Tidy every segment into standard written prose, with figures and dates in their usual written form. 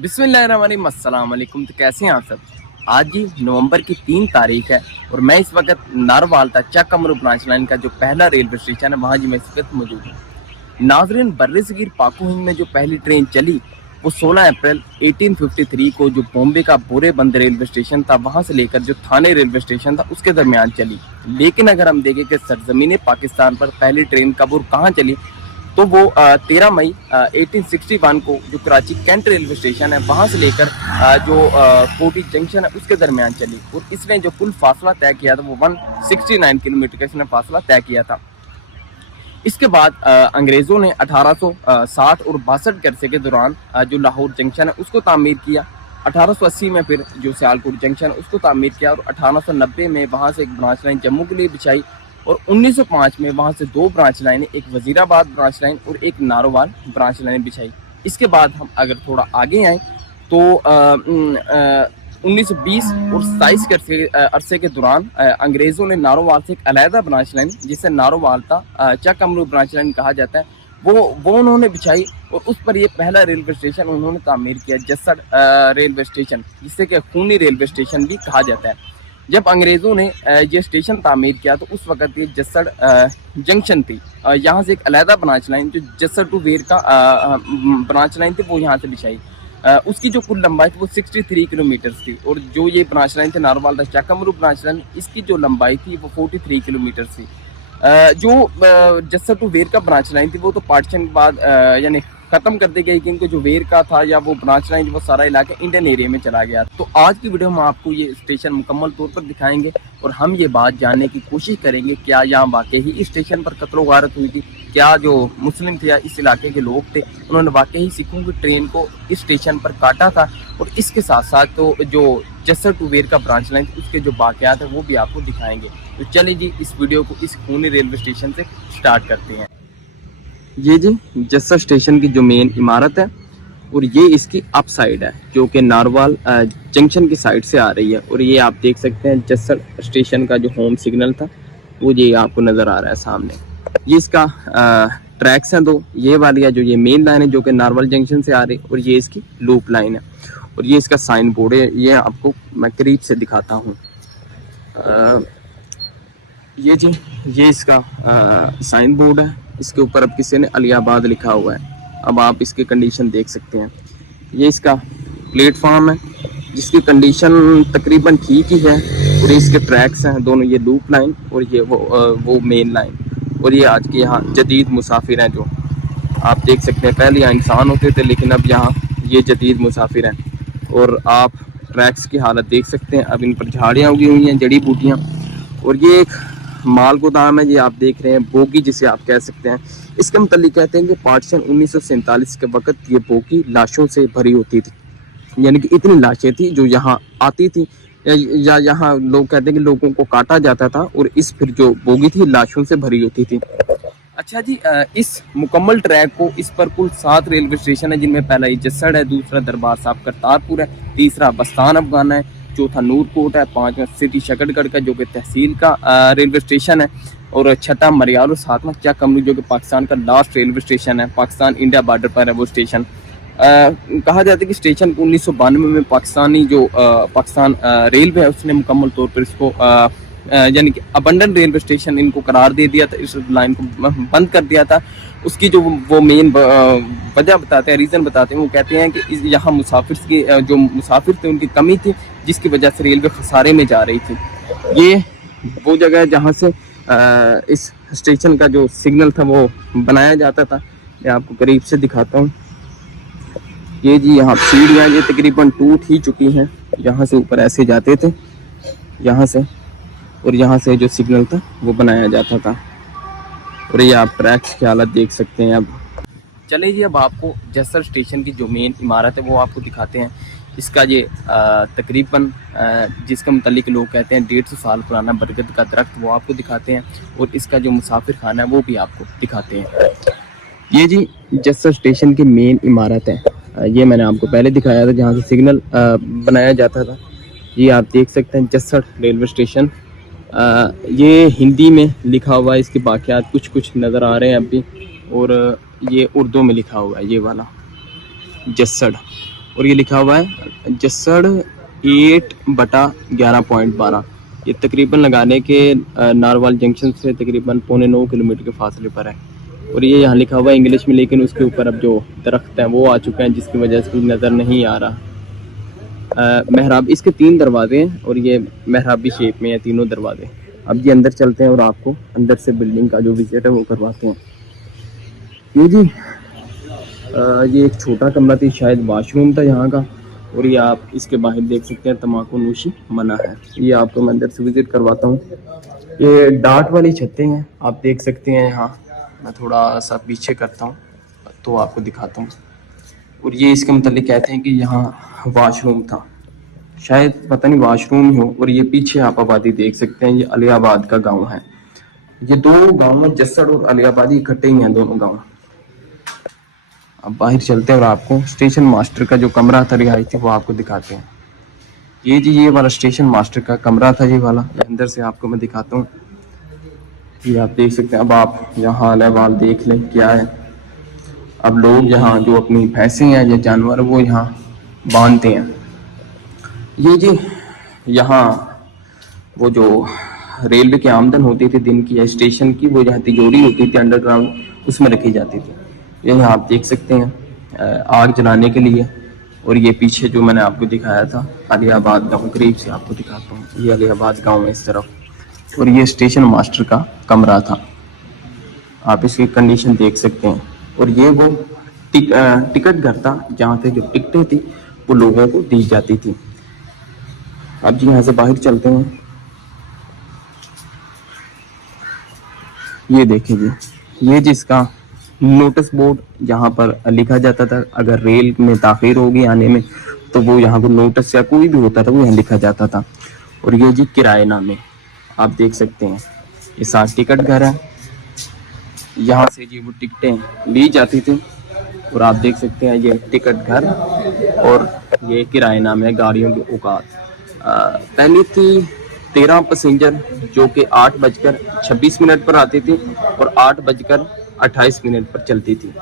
बिस्मिल्लाहिर्रहमानिर्रहीम, अस्सलाम वालेकुम। तो कैसे हैं आप सब। आज ही नवंबर की 3 तारीख है और मैं इस वक्त नारवालता चक अमरू ब्रांच लाइन का जो पहला रेलवे स्टेशन है वहाँ जी मैं इस वक्त मौजूद हूँ। नाजरीन, बर्रे सगीर पाको हिंद में जो पहली ट्रेन चली वो 16 अप्रैल 1853 को जो बॉम्बे का बोरेबंद रेलवे स्टेशन था वहाँ से लेकर जो थाने रेलवे स्टेशन था उसके दरमियान चली। लेकिन अगर हम देखें कि सरजमीन पाकिस्तान पर पहली ट्रेन कब और कहाँ चली तो वो 13 मई 1861 को जो कराची कैंट रेलवे स्टेशन है वहाँ से लेकर जो कोटी जंक्शन है उसके दरमियान चली और इसने जो कुल फासला तय किया था वो 169 किलोमीटर का इसने फासला तय किया था। इसके बाद अंग्रेज़ों ने 1860 और 62 के अरसे के दौरान जो लाहौर जंक्शन है उसको तामीर किया। 1880 में फिर जो सियालकोट जंक्शन है उसको तामीर किया और 1890 में वहाँ से एक ब्रांच लाइन जम्मू के लिए बिछाई और 1905 में वहाँ से 2 ब्रांच लाइनें, एक वजीराबाद ब्रांच लाइन और एक नारोवाल ब्रांच लाइन बिछाई। इसके बाद हम अगर थोड़ा आगे आएँ तो 1920 और 27 के अरसे के दौरान अंग्रेज़ों ने नारोवाल से एक अलहदा ब्रांच लाइन जिसे नारोवालता चक अमरू ब्रांच लाइन कहा जाता है वो उन्होंने बिछाई और उस पर ये पहला रेलवे स्टेशन उन्होंने तामीर किया, जसड़ रेलवे स्टेशन, जिसे कि खूनी रेलवे स्टेशन भी कहा जाता है। जब अंग्रेज़ों ने ये स्टेशन तामीर किया तो उस वक्त ये जसड़ जंक्शन थी। यहाँ से एक अलहदा ब्रांच लाइन जो जसड़ टू वेर का ब्रांच लाइन थी वो यहाँ से बिछाई। उसकी जो कुल लंबाई थी वो 63 किलोमीटर थी और जो ये ब्रांच लाइन थी नारोवाल चक अमरू ब्रांच लाइन, इसकी जो लंबाई थी वो 43 किलोमीटर थी। जो जसड़ टू वेर का ब्रांच लाइन थी वो तो पार्टीशन के बाद यानी खत्म कर दी गई, क्योंकि जो वेर का था या वो ब्रांच लाइन वो सारा इलाका इंडियन एरिया में चला गया। तो आज की वीडियो में आपको ये स्टेशन मुकम्मल तौर पर दिखाएंगे और हम ये बात जानने की कोशिश करेंगे क्या यहाँ वाकई ही इस स्टेशन पर कत्ल वारत हुई थी, क्या जो मुस्लिम थे या इस इलाके के लोग थे उन्होंने वाकई ही सिखों की ट्रेन को इस स्टेशन पर काटा था। और इसके साथ साथ तो जो जसड़ टू वेर का ब्रांच लाइन उसके जो वाकयात है वो भी आपको दिखाएंगे। तो चलिए जी इस वीडियो को इस खूनी रेलवे स्टेशन से स्टार्ट करते हैं। ये जी जसड़ स्टेशन की जो मेन इमारत है और ये इसकी अप साइड है जो कि नारवाल जंक्शन की साइड से आ रही है और ये आप देख सकते हैं जसड़ स्टेशन का जो होम सिग्नल था वो ये आपको नज़र आ रहा है सामने। ये इसका ट्रैक्स हैं दो, ये वाली है जो ये मेन लाइन है जो कि नारवाल जंक्शन से आ रही है और ये इसकी लूप लाइन है और ये इसका साइन बोर्ड है, ये आपको मैं करीब से दिखाता हूँ। ये जी ये इसका साइन बोर्ड है, इसके ऊपर अब किसी ने अलियाबाद लिखा हुआ है। अब आप इसकी कंडीशन देख सकते हैं। ये इसका प्लेटफॉर्म है जिसकी कंडीशन तकरीबन ठीक ही है और इसके ट्रैक्स हैं दोनों, ये लूप लाइन और ये वो मेन लाइन। और ये आज के यहाँ जदीद मुसाफिर हैं जो आप देख सकते हैं। पहले यहाँ इंसान होते थे लेकिन अब यहाँ ये जदीद मुसाफिर हैं और आप ट्रैक्स की हालत देख सकते हैं। अब इन पर झाड़ियाँ उगी हुई हैं, जड़ी बूटियाँ। और ये एक माल गोदाम है, ये आप देख रहे हैं, बोगी जिसे आप कह सकते हैं। इसके मुतालिक कहते हैं कि पार्टीशन 1947 के वक्त ये बोगी लाशों से भरी होती थी, यानी कि इतनी लाशें थी जो यहाँ आती थी या यहाँ लोग कहते हैं कि लोगों को काटा जाता था और इस फिर जो बोगी थी लाशों से भरी होती थी। अच्छा जी, इस मुकम्मल ट्रैक को इस पर कुल 7 रेलवे स्टेशन है जिनमें पहला ये जसड़ है, दूसरा दरबार साहब करतारपुर है, तीसरा बस्तान अफगाना है, चौथा नूरकोट है, 5वां सिटी शकरगढ़ का जो कि तहसील का रेलवे स्टेशन है और छठा मरियाल और 7वां चक अमरू जो कि पाकिस्तान का लास्ट रेलवे स्टेशन है, पाकिस्तान इंडिया बॉर्डर पर है वो स्टेशन। कहा जाता है कि स्टेशन को 1992 में पाकिस्तानी जो पाकिस्तान रेलवे है उसने मुकम्मल तौर पर इसको यानी कि अबंडन रेलवे स्टेशन इनको करार दे दिया था, इस लाइन को बंद कर दिया था। उसकी जो वो मेन वजह बताते हैं, रीज़न बताते हैं, वो कहते हैं कि यहाँ मुसाफिर की जो मुसाफिर थे उनकी कमी थी जिसकी वजह से रेलवे खसारे में जा रही थी। ये वो जगह है जहाँ से इस स्टेशन का जो सिग्नल था वो बनाया जाता था। मैं आपको करीब से दिखाता हूँ। ये जी यहाँ सीढ़ियाँ ये तकरीबन टूट ही चुकी हैं, यहाँ से ऊपर ऐसे जाते थे यहाँ से, और यहाँ से जो सिग्नल था वो बनाया जाता था। और ये आप ट्रैक्स की हालत देख सकते हैं। अब चले जी अब आपको जसड़ स्टेशन की जो मेन इमारत है वो आपको दिखाते हैं। इसका ये तकरीबन जिसके मुतालिक लोग कहते हैं 150 साल पुराना बरगद का दरख्त वो आपको दिखाते हैं और इसका जो मुसाफिर खाना है वो भी आपको दिखाते हैं। ये जी जसड़ स्टेशन की मेन इमारत है, ये मैंने आपको पहले दिखाया था जहाँ से सिग्नल बनाया जाता था। ये आप देख सकते हैं जसड़ रेलवे स्टेशन, ये हिंदी में लिखा हुआ है, इसके वाक़यात कुछ नज़र आ रहे हैं अभी, और ये उर्दू में लिखा हुआ है ये वाला जसड़। और ये लिखा हुआ है जसड़ 8/11.12। ये तकरीबन लगाने के नारवाल जंक्शन से तकरीबन 9.25 किलोमीटर के फासले पर है। और ये यहाँ लिखा हुआ है इंग्लिश में, लेकिन उसके ऊपर अब जो दरख्त हैं वो आ चुके हैं, जिसकी वजह से नज़र नहीं आ रहा। महराब, इसके 3 दरवाजे हैं और ये महराबी शेप में है तीनों दरवाजे। अब ये अंदर चलते हैं और आपको अंदर से बिल्डिंग का जो विजिट है वो करवाते हैं। ये जी ये एक छोटा कमरा थी, शायद वॉशरूम था यहाँ का। और ये आप इसके बाहर देख सकते हैं तम्बाकू नोशी मना है। ये आपको मैं अंदर से विजिट करवाता हूँ। ये डाट वाली छतें हैं, आप देख सकते हैं। यहाँ मैं थोड़ा सा पीछे करता हूँ तो आपको दिखाता हूँ। और ये इसके मतलब कहते हैं कि यहाँ वॉशरूम था, शायद पता नहीं वॉशरूम ही हो। और ये पीछे आप आबादी देख सकते हैं, ये अलियाबाद का गांव है। ये 2 गांव में जसड़ और अलियाबादी इकट्ठे ही हैं दोनों गांव। अब बाहर चलते हैं और आपको स्टेशन मास्टर का जो कमरा था रिहाई थी वो आपको दिखाते हैं। ये जी ये वाला स्टेशन मास्टर का कमरा था, ये वाला। अंदर से आपको मैं दिखाता हूँ। ये आप देख सकते हैं। अब आप यहाँ हाल अहवाल देख लें क्या है। अब लोग यहाँ जो अपनी भैंसें हैं या जानवर वो यहाँ बांधते हैं। ये जी यहाँ वो जो रेलवे की आमदन होती थी दिन की या स्टेशन की, वो यहाँ तिजोरी होती थी अंडरग्राउंड, उसमें रखी जाती थी। ये यहाँ आप देख सकते हैं आग जलाने के लिए। और ये पीछे जो मैंने आपको दिखाया था अलियाबाद गाँव, करीब से आपको दिखाता हूँ। ये अलियाबाद गाँव है इस तरफ। और ये स्टेशन मास्टर का कमरा था, आप इसकी कंडीशन देख सकते हैं। और ये वो टिकट घर था जहाँ पे जो टिकटें थी वो लोगों को दी जाती थी। अब जी यहाँ से बाहर चलते हैं। ये देखिए जी, ये जिसका नोटिस बोर्ड यहाँ पर लिखा जाता था, अगर रेल में ताखीर होगी आने में तो वो यहाँ पर नोटिस या कोई भी होता था वो यहाँ लिखा जाता था। और ये जी किराएनामे आप देख सकते हैं। ये 7 टिकट घर है, यहाँ से जी वो टिकटें ली जाती थी। और आप देख सकते हैं ये टिकट घर और ये किराएनामे है गाड़ियों के औकात। पहली थी 13 पैसेंजर जो कि 8:26 पर आती थी और 8:28 पर चलती थी।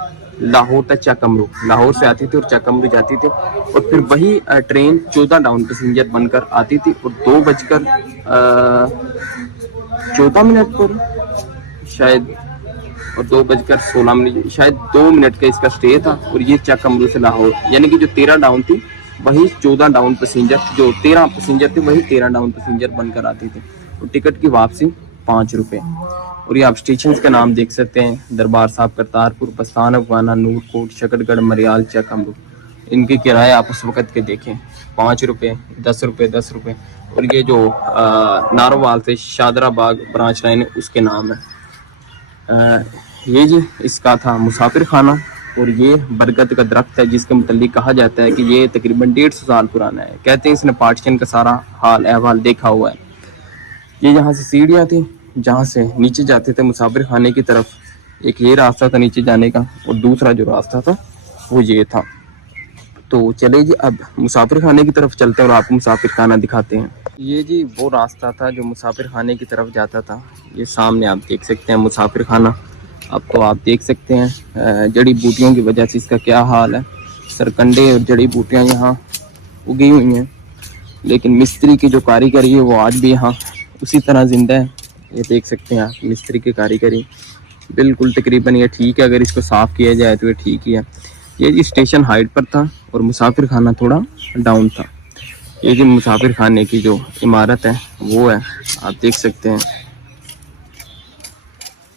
लाहौर तक चकमरू, लाहौर से आती थी और चकमरू जाती थी। और फिर वही ट्रेन 14 डाउन पैसेंजर बनकर आती थी और 2:14 पर शायद, और 2:16 शायद 2 मिनट का इसका स्टे था। और ये चकमरू से लाहौर, यानी कि जो 13 डाउन थी वही 14 डाउन पैसेंजर, जो 13 पैसेंजर थे वही 13 डाउन पैसेंजर बनकर आती थी। और टिकट की वापसी 5 रुपए। और ये आप स्टेशन का नाम देख सकते हैं, दरबार साहब, करतारपुर, बस्तान अफगाना, नूरकोट, शकरगढ़, मरियाल, चकमरू। इनके किराए आप उस वक़्त के देखें, 5 रुपये, 10 रुपये, 10 रुपये। और ये जो नारोवाल से शादराबाग ब्रांच लाइन है उसके नाम है। ये जी इसका था मुसाफिर खाना। और ये बरगद का दरख्त है जिसके मुतल्लिक कहा जाता है कि ये तकरीबन 150 साल पुराना है। कहते हैं इसने पार्टीशन का सारा हाल अहवाल देखा हुआ है। ये यहाँ से सीढ़ियाँ थी जहाँ से नीचे जाते थे मुसाफिर खाने की तरफ। एक ये रास्ता था नीचे जाने का और दूसरा जो रास्ता था वो ये था। तो चले जी अब मुसाफिर खाने की तरफ चलते हैं और आपको मुसाफिर खाना दिखाते हैं। ये जी वो रास्ता था जो मुसाफिर खाने की तरफ जाता था। ये सामने आप देख सकते हैं मुसाफिर खाना। अब तो आप देख सकते हैं जड़ी बूटियों की वजह से इसका क्या हाल है। सरकंडे और जड़ी बूटियाँ यहाँ उगी हुई हैं, लेकिन मिस्त्री की जो कारीगरी है वो आज भी यहाँ उसी तरह जिंदा है। ये देख सकते हैं आप मिस्त्री की कारीगरी बिल्कुल तकरीबन ये ठीक है। अगर इसको साफ़ किया जाए तो ये ठीक ही है। ये जी स्टेशन हाइट पर था और मुसाफिर खाना थोड़ा डाउन था। ये जो मुसाफिर खाने की जो इमारत है वो है, आप देख सकते हैं।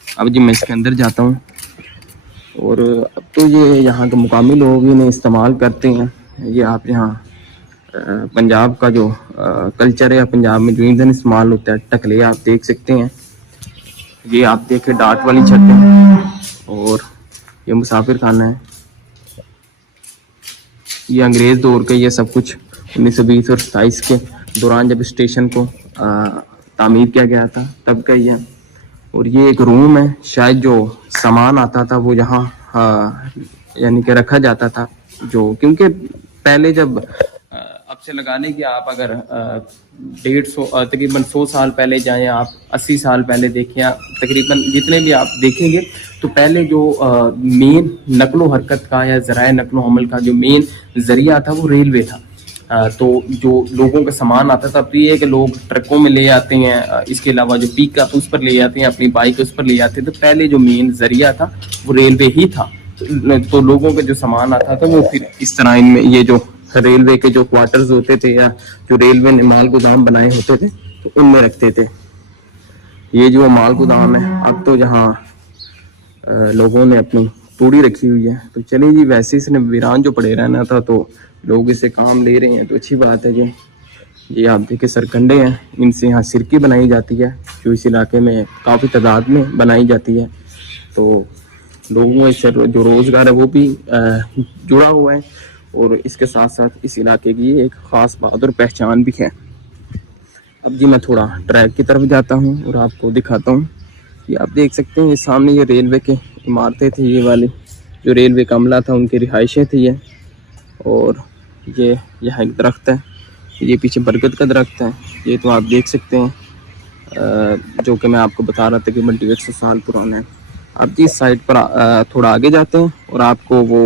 अब जी मैं इसके अंदर जाता हूँ और अब तो ये यहाँ के मुकामी लोग इन्हें इस्तेमाल करते हैं। ये आप यहाँ पंजाब का जो कल्चर है, पंजाब में जो ईंधन इस्तेमाल होता है, टकले आप देख सकते हैं। ये आप देखें डाट वाली छत है और ये मुसाफिर खाना है। ये अंग्रेज़ दौर के ये सब कुछ 1920 और 27 के दौरान जब स्टेशन को तामीर किया गया था तब का ही है। और ये एक रूम है, शायद जो सामान आता था वो यहाँ यानी कि रखा जाता था, जो क्योंकि पहले जब अब से लगा लें कि आप अगर 150 तकरीबन 100 साल पहले जाएं, आप 80 साल पहले देखें, आप तकरीबन जितने भी आप देखेंगे तो पहले जो मेन नकलो हरकत का या ज़राए नकलो हमल का जो मेन ज़रिया था वो रेलवे था। तो जो लोगों का सामान आता था, अब तो ये है कि लोग ट्रकों में ले आते हैं, इसके अलावा जो पिकअप उस पर ले जाते हैं, अपनी बाइक उस पर ले जाते हैं। तो पहले जो मेन ज़रिया था वो रेलवे ही था। तो लोगों का जो सामान आता था वो फिर इस तरह इनमें ये जो रेलवे के जो क्वार्टर्स होते थे या जो रेलवे ने माल गोदाम बनाए होते थे तो उनमें रखते थे। ये जो माल गोदाम है, अब तो जहाँ लोगों ने अपनी तूड़ी रखी हुई है। तो चलिए जी, वैसे इसने वीरान जो पड़े रहना था तो लोग इसे काम ले रहे हैं, तो अच्छी बात है जी। ये आप देखिए सरकंडे हैं, इनसे यहाँ सिरकी बनाई जाती है जो इस इलाके में काफ़ी तादाद में बनाई जाती है। तो लोगों से जो रोज़गार है वो भी जुड़ा हुआ है और इसके साथ साथ इस इलाके की एक ख़ास बात और पहचान भी है। अब जी मैं थोड़ा ट्रैक की तरफ जाता हूँ और आपको दिखाता हूँ। ये आप देख सकते हैं, ये सामने ये रेलवे के इमारतें थी, ये वाली जो रेलवे का अमला था उनकी रिहाइशें थी ये। और ये यहाँ एक दरख्त है, ये पीछे बरगद का दरख्त है, ये तो आप देख सकते हैं, जो कि मैं आपको बता रहा था तकरीबन 150 साल पुराना है। अब जी इस साइड पर थोड़ा आगे जाते हैं और आपको वो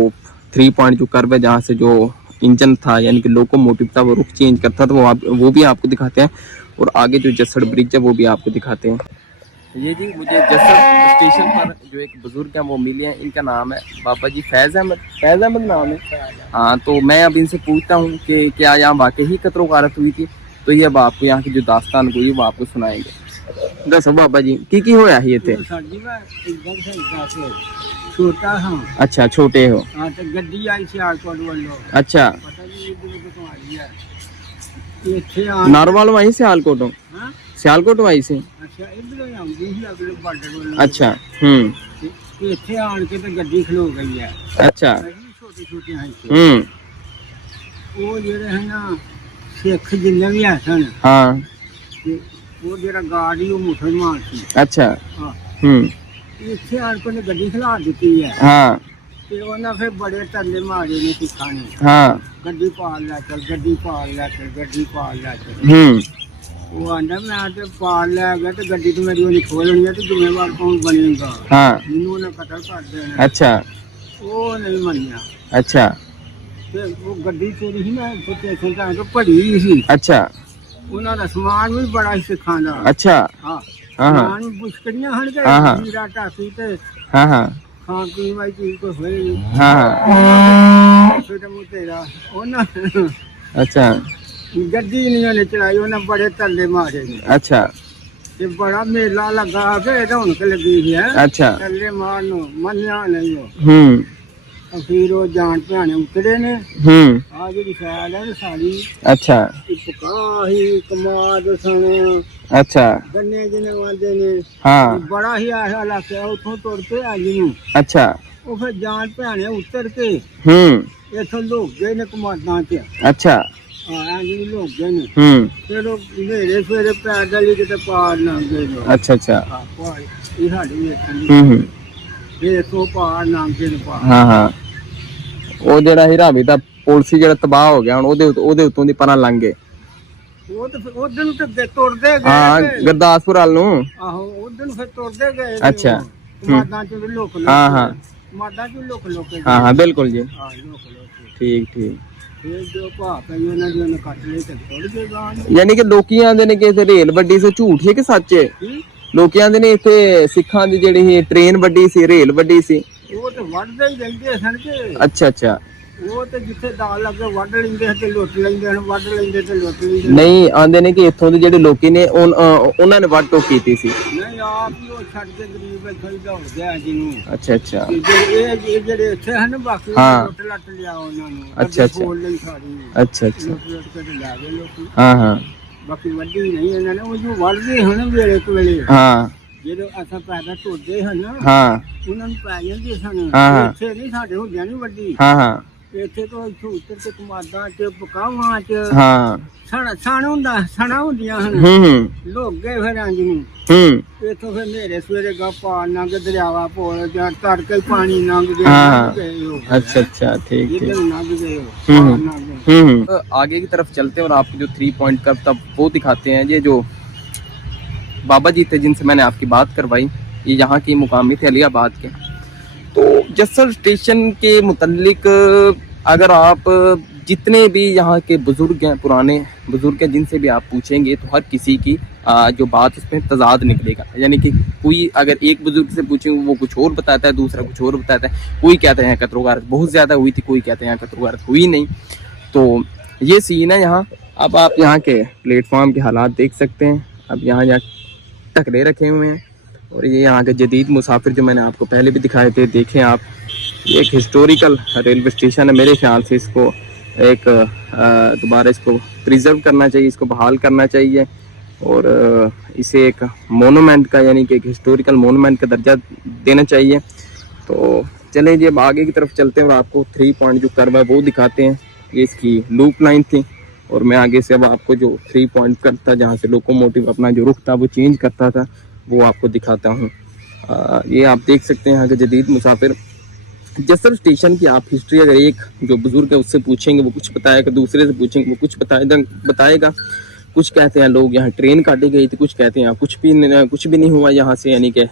3 पॉइंट जो कर्व है जहाँ से जो इंजन था यानी कि लोकोमोटिव था वो रुख चेंज करता था, वो भी आपको दिखाते हैं। और आगे जो जसड़ ब्रिज है वो भी आपको दिखाते हैं। ये जी मुझे जसड़ स्टेशन पर जो एक बुजुर्ग हैं वो मिले हैं, इनका नाम है बाबा जी फैज़ अहमद नाम है। हाँ, तो मैं अब इनसे पूछता हूँ कि क्या यहाँ वाकई ही कत्ल गारत हुई थी। तो ये अब आपको यहाँ की जो दास्तान हुई वो आपको सुनाएंगे। दसो बाबा जी की होया ही थे? छोटा हाँ। अच्छा, छोटे हो। हाँ, तो गड्डी आई सियालकोट वालों। अच्छा, पता नहीं इधर तो आई है। ਇੱਥੇ ਆ नारवाल वहीं से सियालकोट हो? हाँ सियालकोट वहीं से। ਅੱਛਾ ਇਧਰੋਂ ਆਉਂਦੀ ਸੀ ਅਗਲੇ ਬਾਰਡਰ ਵੱਲੋਂ। अच्छा, ਤੇ ਇੱਥੇ ਆਣ ਕੇ ਤੇ ਗੱਡੀ ਖਲੋ ਗਈ ਹੈ। अच्छा, ਛੋਟੇ ਛੋਟੇ ਹਾਂ ਉਹ ਜਿਹੜੇ ਹਨ ਨਾ ਸਿੱਖ ਜਿੰਨੇ ਵੀ ਹੈ ਸਨ। हाँ, ਤੇ ਉਹ ਜਿਹੜਾ ਗਾਰਡ ਸੀ ਉਹ ਮੁਸਲਮਾਨ ਸੀ। अच्छा, ਹਾਂ, ਇੱਥੇ ਆਣ ਕੇ ਉਹਨੇ ਗੱਡੀ ਖਲਾ ਦਿੱਤੀ ਹੈ। हाँ, ਤੇ ਉਹਨਾਂ ਫਿਰ ਬੜੇ ਤਰਲੇ ਮਾਰੇ ਨੇ ਸਿੱਖਾਂ ਨੇ। हाँ, ਗੱਡੀ ਪਾਲ ਲੈ ਚੱਲ, ਗੱਡੀ ਪਾਲ ਲੈ ਚੱਲ, ਗੱਡੀ ਪਾਲ ਲੈ ਚੱਲ। ਉਹ ਆਂਦਾ ਮੈਂ ਤੇ ਪਾਲ ਲੈ ਗਿਆ ਤੇ ਗੱਡੀ ਤੇ ਮੇਰੀ ਉਹਨੇ ਖੋਲਣੀ ਹੈ ਤੇ ਜ਼ਿੰਮੇਵਾਰ ਕੌਣ ਬਣੇਗਾ? हाँ, ਮੈਨੂੰ ਉਹਨੇ ਕਤਲ ਕਰ ਦੇਣਾ। अच्छा, ਉਹ ਨਹੀਂ ਮੰਨਿਆ। अच्छा, ਤੇ ਉਹ ਗੱਡੀ ਤੇਰੀ ਸੀ ਨਾ ਸਟੇਸ਼ਨ ਤੋਂ ਭਰੀ ਸੀ। अच्छा, ਉਹਨਾਂ ਦਾ ਸਮਾਨ ਵੀ ਬੜਾ ਸੀ ਸਿੱਖਾਂ ਦਾ। अच्छा, ਹਾਂ, हाँ, ਸਮਾਨ ਬੁਸ਼ਕੜੀਆਂ ਹਨ ਤੇ ਹਾਂ, ਹਾਂ। ਜੀਰਾ ਟਾਕੀ ਤੇ हाँ, हाँ, ਖਾਣ ਪੀਣ ਵਾਲੀ ਚੀਜ਼ ਕੋਈ ਹੋਈ। हाँ, ਫਿਰ ਮੂੰ ਤੇਰਾ ਉਹਨਾਂ अच्छा, ਗੱਡੀ ਨਹੀਂ ਉਹਨੇ ਚਲਾਈ, ਉਹਨਾਂ ਬੜੇ ਤਰਲੇ ਮਾਰੇ ਨੇ। अच्छा, ਤੇ ਬੜਾ ਮੇਲਾ ਲੱਗਾ ਤੇ ਰੌਣਕ ਲੱਗੀ ਸੀ ਹੈ। अच्छा, ਤਰਲੇ ਮਾਰਨ ਨੂੰ ਮੰਨਿਆ ਨਹੀਂ ਉਹ। ਅਖੀਰ ਉਹ ਜਾਣ ਭਿਆਣੇ ਉਤਰੇ ਨੇ। ਆ ਜਿਹੜੀ ਖਿਆਲ ਹੈ ਸਾਰੀ अच्छा, ਪਕਾਹੀ ਕਮਾਦ ਸਣ अच्छा, ਗੰਨੇ ਜਿਹਨੇ ਵਾਂਦੇ ਨੇ। हाँ, ਬੜਾ ਹੀ ਆਇਆ ਇਲਾਕਾ ਉੱਥੋਂ ਤੁਰ ਕੇ ਅੱਜ ਨੂੰ अच्छा, ਉਹ ਫਿਰ ਜਾਣ ਭਿਆਣੇ ਉਤਰ ਕੇ ਇੱਥੋਂ ਲੋਕ ਗਏ ਨੇ ਕਮਾਦਾਂ ਚ। अच्छा, ਹਾਂ ਜੀ ਲੋਕ ਗਏ ਨੇ। ਫਿਰ ਉਹ ਨੇੜੇ ਸਵੇਰੇ ਪੈਦਲ ਹੀ ਕਿਤੇ ਪਾਰ ਨਾ ਗਏ ਨੇ। अच्छा, अच्छा, ਪਾਰ ਇਹ ਸਾਡੀ ਵੇਖਣ ਦੀ ਫਿਰ ਇੱਥੋਂ ਪਾਰ ਨਾ ਗਏ ਨੇ ਪਾਰ। हाँ, हाँ, ਉਹ ਜਿਹੜਾ ਹੀਰਾਵੀ ਦਾ ਪੁਲ ਸੀ ਜਿਹੜਾ ਤਬਾਹ ਹੋ ਗਿਆ, ਹੁਣ ਉਹਦੇ ਉੱਤੋਂ ਦੀ ਪਰਾਂ ਲੰਘ ਗਏ। ਉਹ ਤਾਂ ਉਧਰ ਨੂੰ ਤੇ ਤੁਰਦੇ ਗਏ। ਹਾਂ, ਗੁਰਦਾਸਪੁਰ ਵੱਲ ਨੂੰ। ਆਹੋ ਉਧਰ ਨੂੰ ਫਿਰ ਤੁਰਦੇ ਗਏ। ਅੱਛਾ, ਮਾਦਾਂ ਚ ਵੀ ਲੋਕ ਲੋਕ। ਹਾਂ, ਹਾਂ, ਮਾਦਾਂ ਚ ਲੋਕ ਲੋਕ। ਹਾਂ, ਹਾਂ, ਬਿਲਕੁਲ ਜੀ, ਹਾਂ, ਲੋਕ ਲੋਕ। ਠੀਕ ਠੀਕ। ਫਿਰ ਜੋ ਭਾਅ ਪਈ ਉਹਨਾਂ ਦੀ ਉਹਨੇ ਕੱਟ ਲਈ ਤੇ ਤੁਰ ਗਏ ਗਾਂ। ਯਾਨੀ ਕਿ ਲੋਕੀ ਆਂਦੇ ਨੇ ਕਿ ਇੱਥੇ ਰੇਲ ਵੱਡੀ ਸੀ, ਝੂਠ ਹੈ ਕਿ ਸੱਚ ਹੈ? ਲੋਕੀ ਆਂਦੇ ਨੇ ਇੱਥੇ ਸਿੱਖਾਂ ਦੀ ਜਿਹੜੀ ਟ੍ਰੇਨ ਵੱਡੀ ਸੀ, ਰੇਲ ਵੱਡੀ ਸੀ। ਉਹ ਤੇ ਵੱਢਦੇ ਹੀ ਰਹਿੰਦੇ ਸਨ ਕਿ। ਅੱਛਾ, ਅੱਛਾ, ਉਹ ਤੇ ਜਿੱਥੇ ਦਾਲ ਲੱਗੇ ਵੱਢ ਲੈਂਦੇ ਤੇ ਲੁੱਟ ਲੈਂਦੇ ਹਨ, ਵੱਢ ਲੈਂਦੇ ਤੇ ਲੁੱਟ ਲੈਂਦੇ। ਨਹੀਂ, ਆਂਦੇ ਨੇ ਕਿ ਇੱਥੋਂ ਦੇ ਜਿਹੜੇ ਲੋਕੀ ਨੇ ਉਹਨਾਂ ਨੇ ਵੱਢ ਟੋਕ ਕੀਤੀ ਸੀ। ਨਹੀਂ, ਆਪ ਹੀ ਉਹ ਛੱਡ ਕੇ ਗਰੀਬ ਇੱਥੋਂ ਹੀ ਦੌੜ ਗਿਆ ਜਿਹਨੂੰ। ਅੱਛਾ, ਅੱਛਾ, ਇਹ ਜਿਹੜੇ ਇੱਥੇ ਹਨ ਬਾਕੀ ਲੁੱਟ ਲੱਟ ਲਿਆ ਉਹਨਾਂ ਨੂੰ। ਅੱਛਾ, ਅੱਛਾ, ਬੋਲ ਲਈ ਸਾਰੀ। ਅੱਛਾ, ਅੱਛਾ, ਲੁੱਟ ਲੁੱਟ ਕੇ ਤੇ ਲੈ ਗਏ ਲੋਕੀ। ਹਾਂ, ਹਾਂ, ਬਾਕੀ ਵੱਡੀ ਨਹੀਂ ਇਹਨਾਂ ਨੇ। ਉਹ ਜੋ ਵੱਢਦੇ ਹਨ ਵੇਲੇ ਕੁ ਵੇਲੇ, ਹਾਂ, ਜਦੋਂ ਅਸਾਂ ਪੈਦਾ ਟੁੱਟਦੇ ਹਨ ਹਾਂ, ਉਹਨਾਂ ਨੂੰ ਪੈ ਜਾਂਦੇ ਸਨ। ਹਾਂ। ਇੱਥੇ ਨਹੀਂ ਸਾਡੇ ਹੁੰਦਿਆਂ ਨਹੀਂ ਵੱਡੀ। ਹਾਂ, ਹਾਂ, ਇੱਥੇ ਤੋਂ ਇੱਥੋਂ ਉੱਤਰ ਕੇ ਕਮਾਦਾਂ ਚ ਪਕਾਵਾਂ ਚ ਹਾਂ, ਸਣਾ ਹੁੰਦੀਆਂ ਹਨ ਲੋਕ ਗਏ ਫਿਰ ਅੰਜ ਨੂੰ ਇਥੋਂ ਫਿਰ ਨੇਰੇ ਸਵੇਰੇ ਗੱਪਾ ਲੰਘ ਦਰਿਆਵਾ ਪੋਲ ਜਾਂ ਤੜਕੇ ਪਾਣੀ ਲੰਘ ਗਏ अच्छा अच्छा ठीक इधर ठीक लग गए हो लग गए। आगे की तरफ चलते हैं और आपको जो 3 पॉइंट कर्व था वो दिखाते हैं। ये जो बाबा जी थे जिनसे मैंने आपकी बात करवाई, ये यहाँ के मुकामी थे अलियाबाद के। तो जस्सर स्टेशन के मुतल्लिक अगर आप जितने भी यहाँ के बुजुर्ग हैं, पुराने बुजुर्ग हैं, जिनसे भी आप पूछेंगे तो हर किसी की जो बात उसमें तजाद निकलेगा। यानी कि कोई अगर एक बुजुर्ग से पूछेंगे वो कुछ और बताता है, दूसरा कुछ और बताता है। कोई कहता है यहाँ कत्लो गारत बहुत ज़्यादा हुई थी, कोई कहते हैं यहाँ कत्लो गारत हुई नहीं। तो ये सीन है यहाँ। अब आप यहाँ के प्लेटफॉर्म के हालात देख सकते हैं। अब यहाँ टकरे रखे हुए हैं और ये यहाँ के जदीद मुसाफिर जो मैंने आपको पहले भी दिखाए थे, देखें आप। ये एक हिस्टोरिकल रेलवे स्टेशन है। मेरे ख्याल से इसको एक दोबारा इसको प्रिजर्व करना चाहिए, इसको बहाल करना चाहिए और इसे एक मोनूमेंट का यानी कि एक हिस्टोरिकल मोनूमेंट का दर्जा देना चाहिए। तो चलें जी अब आगे की तरफ चलते हैं और आपको 3 पॉइंट जो कर्व है वो दिखाते हैं। ये इसकी लूप लाइन थी और मैं आगे से अब आपको जो 3 पॉइंट कर्व था जहाँ से लोकोमोटिव अपना जो रुख था वो चेंज करता था वो आपको दिखाता हूँ। ये आप देख सकते हैं यहाँ के जदीद मुसाफिर। जस्सर स्टेशन की आप हिस्ट्री अगर एक जो बुजुर्ग है उससे पूछेंगे वो कुछ बताएगा, दूसरे से पूछेंगे वो कुछ बताएगा। कुछ कहते हैं लोग यहाँ ट्रेन काटी गई थी, कुछ कहते हैं यहाँ कुछ भी नहीं हुआ यहाँ से। यानी कि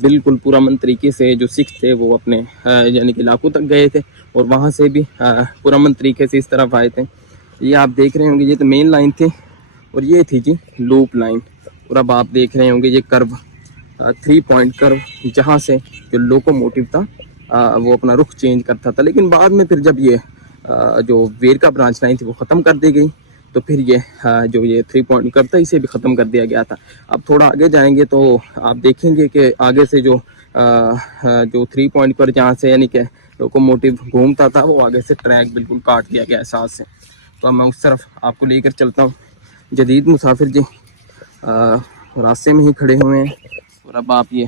बिल्कुल पुरअमन तरीके से जो सिख थे वो अपने यानी कि इलाकों तक गए थे और वहाँ से भी पुरअमन तरीके से इस तरफ आए थे। ये आप देख रहे होंगे, ये तो मेन लाइन थी और ये थी जी लूप लाइन। और अब आप देख रहे होंगे ये कर्व 3 पॉइंट कर्व जहाँ से जो लोकोमोटिव था वो अपना रुख चेंज करता था। लेकिन बाद में फिर जब ये जो वेरका ब्रांच लाइन थी वो ख़त्म कर दी गई तो फिर ये जो ये 3 पॉइंट कर्व था इसे भी ख़त्म कर दिया गया था। अब थोड़ा आगे जाएंगे तो आप देखेंगे कि आगे से जो 3 पॉइंट पर जहाँ से यानी कि लोकोमोटिव घूमता था वो आगे से ट्रैक बिल्कुल काट दिया गया एहसास से। तो मैं उस तरफ आपको लेकर चलता हूँ। जदीद मुसाफिर जी रास्ते में ही खड़े हुए हैं और अब आप ये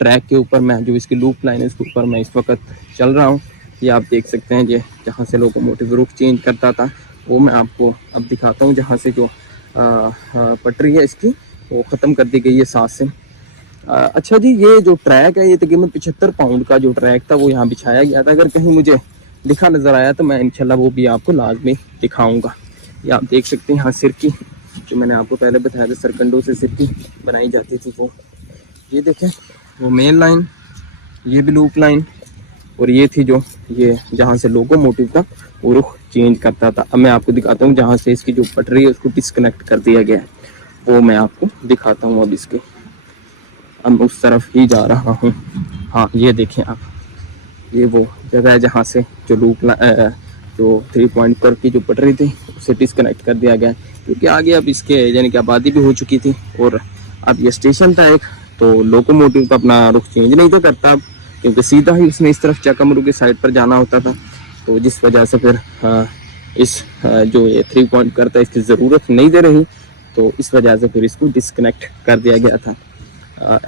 ट्रैक के ऊपर मैं जो इसकी लूप लाइन है इसके ऊपर मैं इस वक्त चल रहा हूँ। ये आप देख सकते हैं ये जहाँ से लोकोमोटिव रुख चेंज करता था वो मैं आपको अब दिखाता हूँ। जहाँ से जो पटरी है इसकी वो ख़त्म कर दी गई है साथ से। अच्छा जी, ये जो ट्रैक है ये तकरीबन 75 पाउंड का जो ट्रैक था वो यहाँ बिछाया गया था। अगर कहीं मुझे लिखा नज़र आया तो मैं इंशाल्लाह वो भी आपको लाजमी दिखाऊँगा। ये आप देख सकते हैं यहाँ सिरकी जो मैंने आपको पहले बताया था सरकंडों से सिरकी बनाई जाती थी वो। ये देखें वो मेन लाइन, ये भी लूप लाइन और ये थी जो ये जहाँ से लोकोमोटिव था वो रुख चेंज करता था। अब मैं आपको दिखाता हूँ जहाँ से इसकी जो पटरी है उसको डिस्कनेक्ट कर दिया गया है वो मैं आपको दिखाता हूँ। अब इसके अब उस तरफ ही जा रहा हूँ। हाँ ये देखें आप, ये वो जगह है जहाँ से जो जो 3 पॉइंट पर की जो पटरी थी उसे डिस्कनेक्ट कर दिया गया है क्योंकि आगे अब इसके यानी कि आबादी भी हो चुकी थी और अब ये स्टेशन था एक, तो लोकोमोटिव का अपना रुख चेंज नहीं तो करता अब क्योंकि सीधा ही उसने इस तरफ चकमरू की साइड पर जाना होता था। तो जिस वजह से फिर इस जो ये 3 पॉइंट करता है इसकी ज़रूरत नहीं दे रही तो इस वजह से फिर इसको डिस्कनेक्ट कर दिया गया था।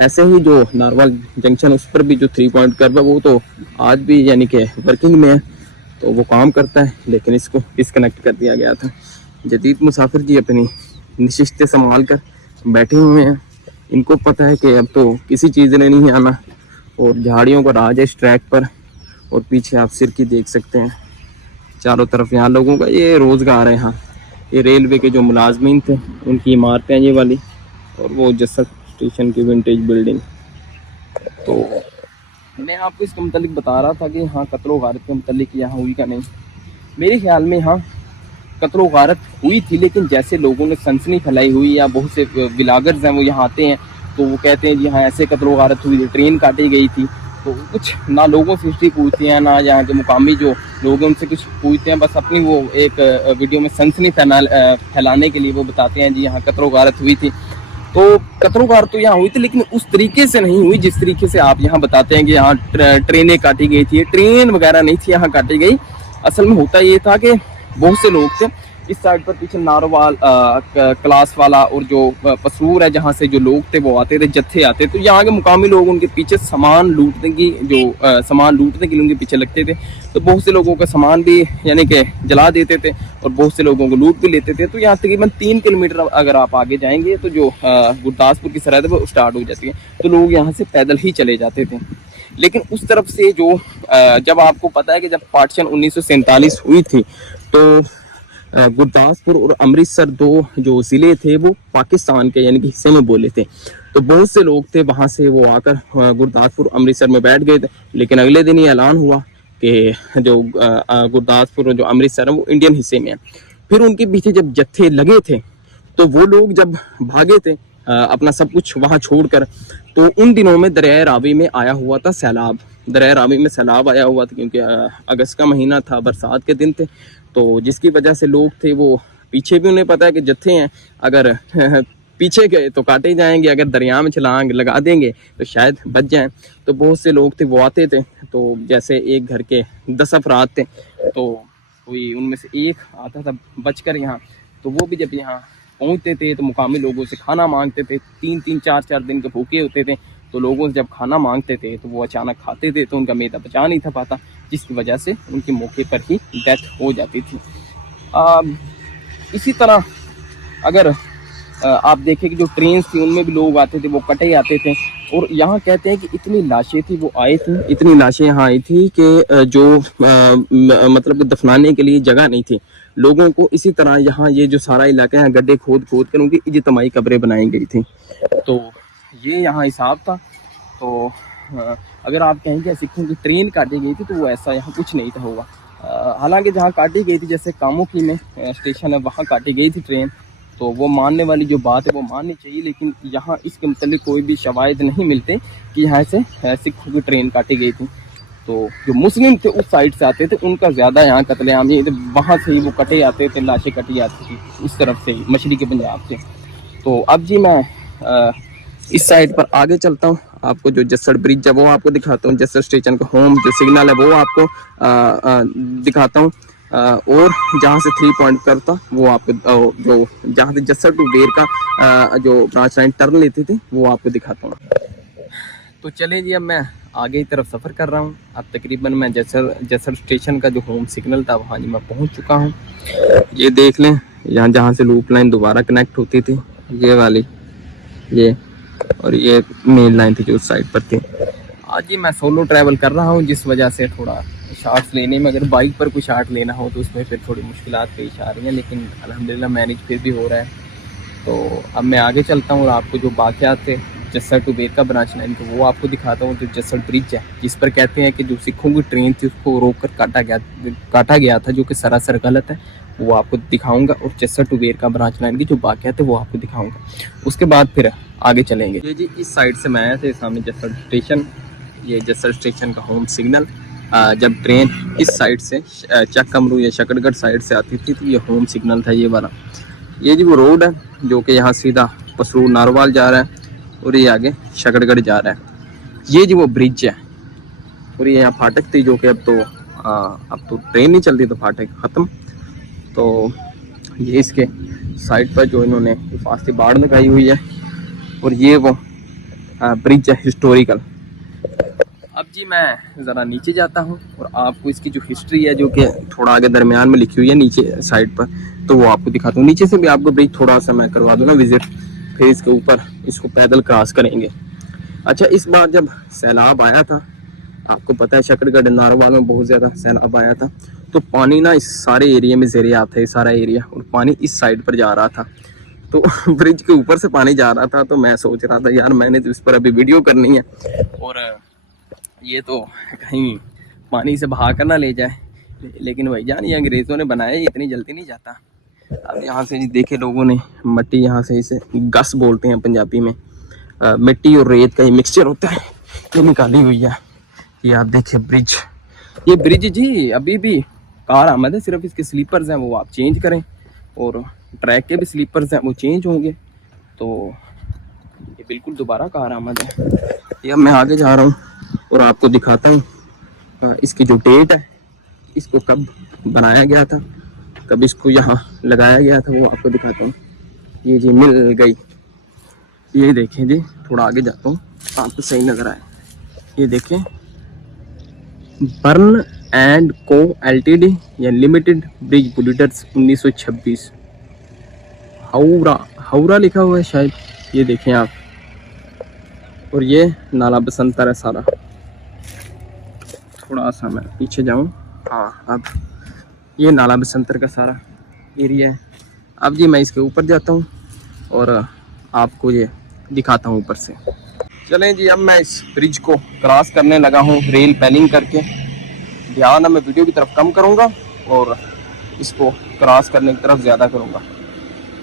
ऐसे ही जो नारवाल जंक्शन उस पर भी जो 3 पॉइंट कर्व है वो तो आज भी यानी कि वर्किंग में है तो वो काम करता है, लेकिन इसको डिस्कनेक्ट कर दिया गया था। जदीद मुसाफिर जी अपनी नशिस्तें संभाल कर बैठे हुए हैं। इनको पता है कि अब तो किसी चीज़ ने नहीं आना और झाड़ियों का राज है इस ट्रैक पर। और पीछे आप सिरकी देख सकते हैं, चारों तरफ यहाँ लोगों का ये रोज़गार है। यहाँ ये रेलवे के जो मुलाजमीन थे उनकी इमारतें ये वाली और वो जस्सर स्टेशन की विंटेज बिल्डिंग। तो मैं आपको इसके मुतालिक बता रहा था कि हाँ कत्लो गारत के मुतालिक यहाँ हुई का नहीं। मेरे ख्याल में यहाँ कत्लो गारत हुई थी, लेकिन जैसे लोगों ने सनसनी फैलाई हुई या बहुत से विलागर्स हैं वो यहाँ आते हैं तो वो कहते हैं जी हाँ ऐसे कत्लो गारत हुई थी, ट्रेन काटी गई थी। तो कुछ ना लोगों से हिस्ट्री पूछते हैं ना यहाँ के मुकामी जो लोग उनसे कुछ पूछते हैं, बस अपनी वो एक वीडियो में सनसनी फैलाने के लिए वो बताते हैं जी यहाँ कत्लो गारत हुई थी। तो कत्लो गारत तो यहाँ हुई थी लेकिन उस तरीके से नहीं हुई जिस तरीके से आप यहाँ बताते हैं कि यहाँ ट्रेनें काटी गई थी। ट्रेन वगैरह नहीं थी यहाँ काटी गई। असल में होता ये था कि बहुत से लोग थे। इस साइड पर पीछे नारोवाल क्लास वाला और जो पसरूर है जहाँ से जो लोग थे वो आते थे, जत्थे आते। तो यहाँ के मुकामी लोग उनके पीछे सामान लूटने की सामान लूटने के लिए उनके पीछे लगते थे। तो बहुत से लोगों का सामान भी यानी कि जला देते थे और बहुत से लोगों को लूट भी लेते थे। तो यहाँ तकरीबन 3 किलोमीटर अगर आप आगे जाएंगे तो जो गुरदासपुर की सरहद है वो स्टार्ट हो जाती है। तो लोग यहाँ से पैदल ही चले जाते थे। लेकिन उस तरफ से जो जब आपको पता है कि जब पार्टीशन 1947 हुई थी तो गुरदासपुर और अमृतसर दो जो ज़िले थे वो पाकिस्तान के यानी कि हिस्से में बोले थे। तो बहुत से लोग थे वहाँ से वो आकर गुरदासपुर अमृतसर में बैठ गए थे। लेकिन अगले दिन ये ऐलान हुआ कि जो गुरदासपुर और जो अमृतसर है वो इंडियन हिस्से में है। फिर उनके पीछे जब जत्थे लगे थे तो वो लोग जब भागे थे अपना सब कुछ वहाँ छोड़कर, तो उन दिनों में दरिया रावी में आया हुआ था सैलाब। दरिया रावी में सैलाब आया हुआ था क्योंकि अगस्त का महीना था, बरसात के दिन थे। तो जिसकी वजह से लोग थे वो पीछे भी, उन्हें पता है कि जत्थे हैं, अगर पीछे गए तो काटे जाएंगे, अगर दरिया में छलांग लगा देंगे तो शायद बच जाएं। तो बहुत से लोग थे वो आते थे। तो जैसे एक घर के 10 अफराद थे तो कोई उनमें से एक आता था बचकर यहाँ। तो वो भी जब यहाँ पहुँचते थे तो मुकामी लोगों से खाना मांगते थे। 3-3, 4-4 दिन के भूखे होते थे। तो लोगों से जब खाना मांगते थे तो वो अचानक खाते थे तो उनका मैदा पचा नहीं था पाता, जिसकी वजह से उनकी मौके पर ही डेथ हो जाती थी। इसी तरह अगर आप देखें कि जो ट्रेन थी उनमें भी लोग आते थे, वो कटे आते थे। और यहाँ कहते हैं कि इतनी लाशें थी वो आए थे, इतनी लाशें यहाँ आई थी कि जो मतलब दफनाने के लिए जगह नहीं थी लोगों को। इसी तरह यहाँ ये जो सारा इलाका है गड्ढे खोद खोद कर उनकी इज्तिमाई कब्रें बनाई गई थी। तो ये यहाँ हिसाब था। तो अगर आप कहें कि सिखों की ट्रेन काटी गई थी तो वो ऐसा यहाँ कुछ नहीं था हुआ। हालांकि जहाँ काटी गई थी जैसे कामोकी में स्टेशन है वहाँ काटी गई थी ट्रेन, तो वो मानने वाली जो बात है वो माननी चाहिए। लेकिन यहाँ इसके मतलब कोई भी शवाहिद नहीं मिलते कि यहाँ से सिखों की ट्रेन काटी गई थी। तो जो मुस्लिम थे उस साइड से आते थे उनका ज़्यादा यहाँ कत्लेआम ये वहाँ से ही वो कटे आते थे, लाशें कटी आती थी उस तरफ से मशरक़ी पंजाब से। तो अब जी मैं इस साइड पर आगे चलता हूँ, आपको जो जस्सड़ ब्रिज है वो आपको दिखाता हूँ, जस्सड़ स्टेशन का होम जो सिग्नल है वो आपको दिखाता हूँ। और जहाँ से 3 पॉइंट करता वो आपको जो जहाँ से जस्सड़ टू बेर का जो ब्रांच लाइन टर्न लेती थी वो आपको दिखाता हूँ। तो चले जी अब मैं आगे की तरफ सफ़र कर रहा हूँ। अब तकरीबन मैं जस्सड़ स्टेशन का जो होम सिग्नल था वहाँ जी मैं पहुँच चुका हूँ। ये देख लें यहाँ जहाँ से लूप लाइन दोबारा कनेक्ट होती थी ये वाली, ये और ये मेन लाइन थी जो उस साइड पर थी। आज ही मैं सोलो ट्रैवल कर रहा हूँ जिस वजह से थोड़ा शॉट्स लेने में, अगर बाइक पर कोई शॉट लेना हो तो उसमें फिर थोड़ी मुश्किलात पेश आ रही हैं, लेकिन अल्हम्दुलिल्लाह मैनेज फिर भी हो रहा है। तो अब मैं आगे चलता हूँ और आपको जो वाक़यात थे जस्सड़ टू बेर का ब्रांच लाइन को वो आपको दिखाता हूँ। जो जस्सड़ ब्रिज है जिस पर कहते हैं कि जो सिखों की ट्रेन थी उसको रोक कर काटा गया था, जो कि सरासर गलत है, वो आपको दिखाऊंगा। और जस्सड़ टू बेर का ब्रांच लाइन की जो वाक़यात है वो आपको दिखाऊंगा। उसके बाद फिर आगे चलेंगे। ये जी इस साइड से मैं आया था, सामने जस्सड़ स्टेशन, ये जस्सड़ स्टेशन का होम सिग्नल। जब ट्रेन इस साइड से चक कमरू या शकरगढ़ साइड से आती थी तो ये होम सिग्नल था ये वाला। ये जी वो रोड है जो कि यहाँ सीधा पसरूर नारोवाल जा रहा है और ये आगे शकरगढ़ जा रहा है। ये जी वो ब्रिज है और ये यहाँ फाटक थी जो कि अब तो ट्रेन नहीं चलती तो फाटक ख़त्म। तो ये इसके साइड पर जो इन्होंने हिफाजती बाड़ लगाई हुई है और ये वो ब्रिज है हिस्टोरिकल। अब जी मैं ज़रा नीचे जाता हूँ और आपको इसकी जो हिस्ट्री है जो कि थोड़ा आगे दरमियान में लिखी हुई है नीचे साइड पर, तो वो आपको दिखाता हूँ। नीचे से भी आपको ब्रिज थोड़ा सा मैं करवा दूँ ना विजिट, फिर इसके ऊपर इसको पैदल क्रॉस करेंगे। अच्छा, इस बार जब सैलाब आया था, आपको पता है शकरगढ़ नारोवाल में बहुत ज़्यादा सैलाब आया था, तो पानी ना इस सारे एरिया में ज़रिया था, ये सारा एरिया, और पानी इस साइड पर जा रहा था। तो ब्रिज के ऊपर से पानी जा रहा था, तो मैं सोच रहा था यार मैंने तो इस पर अभी वीडियो करनी है और ये तो कहीं पानी से बहा कर ना ले जाए, लेकिन भाईजान ये अंग्रेज़ों ने बनाया, ये इतनी जल्दी नहीं जाता। अब यहाँ से देखे लोगों ने मट्टी, यहाँ से इसे गस बोलते हैं पंजाबी में, मिट्टी और रेत का ही मिक्सचर होता है, ये निकाली हुई है। ये आप देखिए ब्रिज, ये ब्रिज जी अभी भी कार आमद है, सिर्फ इसके स्लीपर्स हैं वो आप चेंज करें, और ट्रैक के भी स्लीपर्स हैं वो चेंज होंगे, तो ये बिल्कुल दोबारा कार आमद है। ये अब मैं आगे जा रहा हूँ और आपको दिखाता हूँ इसकी जो डेट है, इसको कब बनाया गया था, तब इसको यहाँ लगाया गया था, वो आपको दिखाता हूँ। ये जी मिल गई, ये देखें जी, थोड़ा आगे जाता हूँ आपको सही नजर आए। ये देखें, बर्न एंड को एलटीडी या लिमिटेड ब्रिज बुलेटर्स 1926, हावड़ा हावड़ा लिखा हुआ है शायद, ये देखें आप। और ये नाला बसंतर है सारा। थोड़ा सा मैं पीछे जाऊं, हाँ अब ये नाला बसंतर का सारा एरिया है। अब जी मैं इसके ऊपर जाता हूँ और आपको ये दिखाता हूँ ऊपर से। चलें जी, अब मैं इस ब्रिज को क्रॉस करने लगा हूँ रेल पैलिंग करके। ध्यान अब मैं वीडियो की तरफ कम करूँगा और इसको क्रॉस करने की तरफ ज़्यादा करूँगा।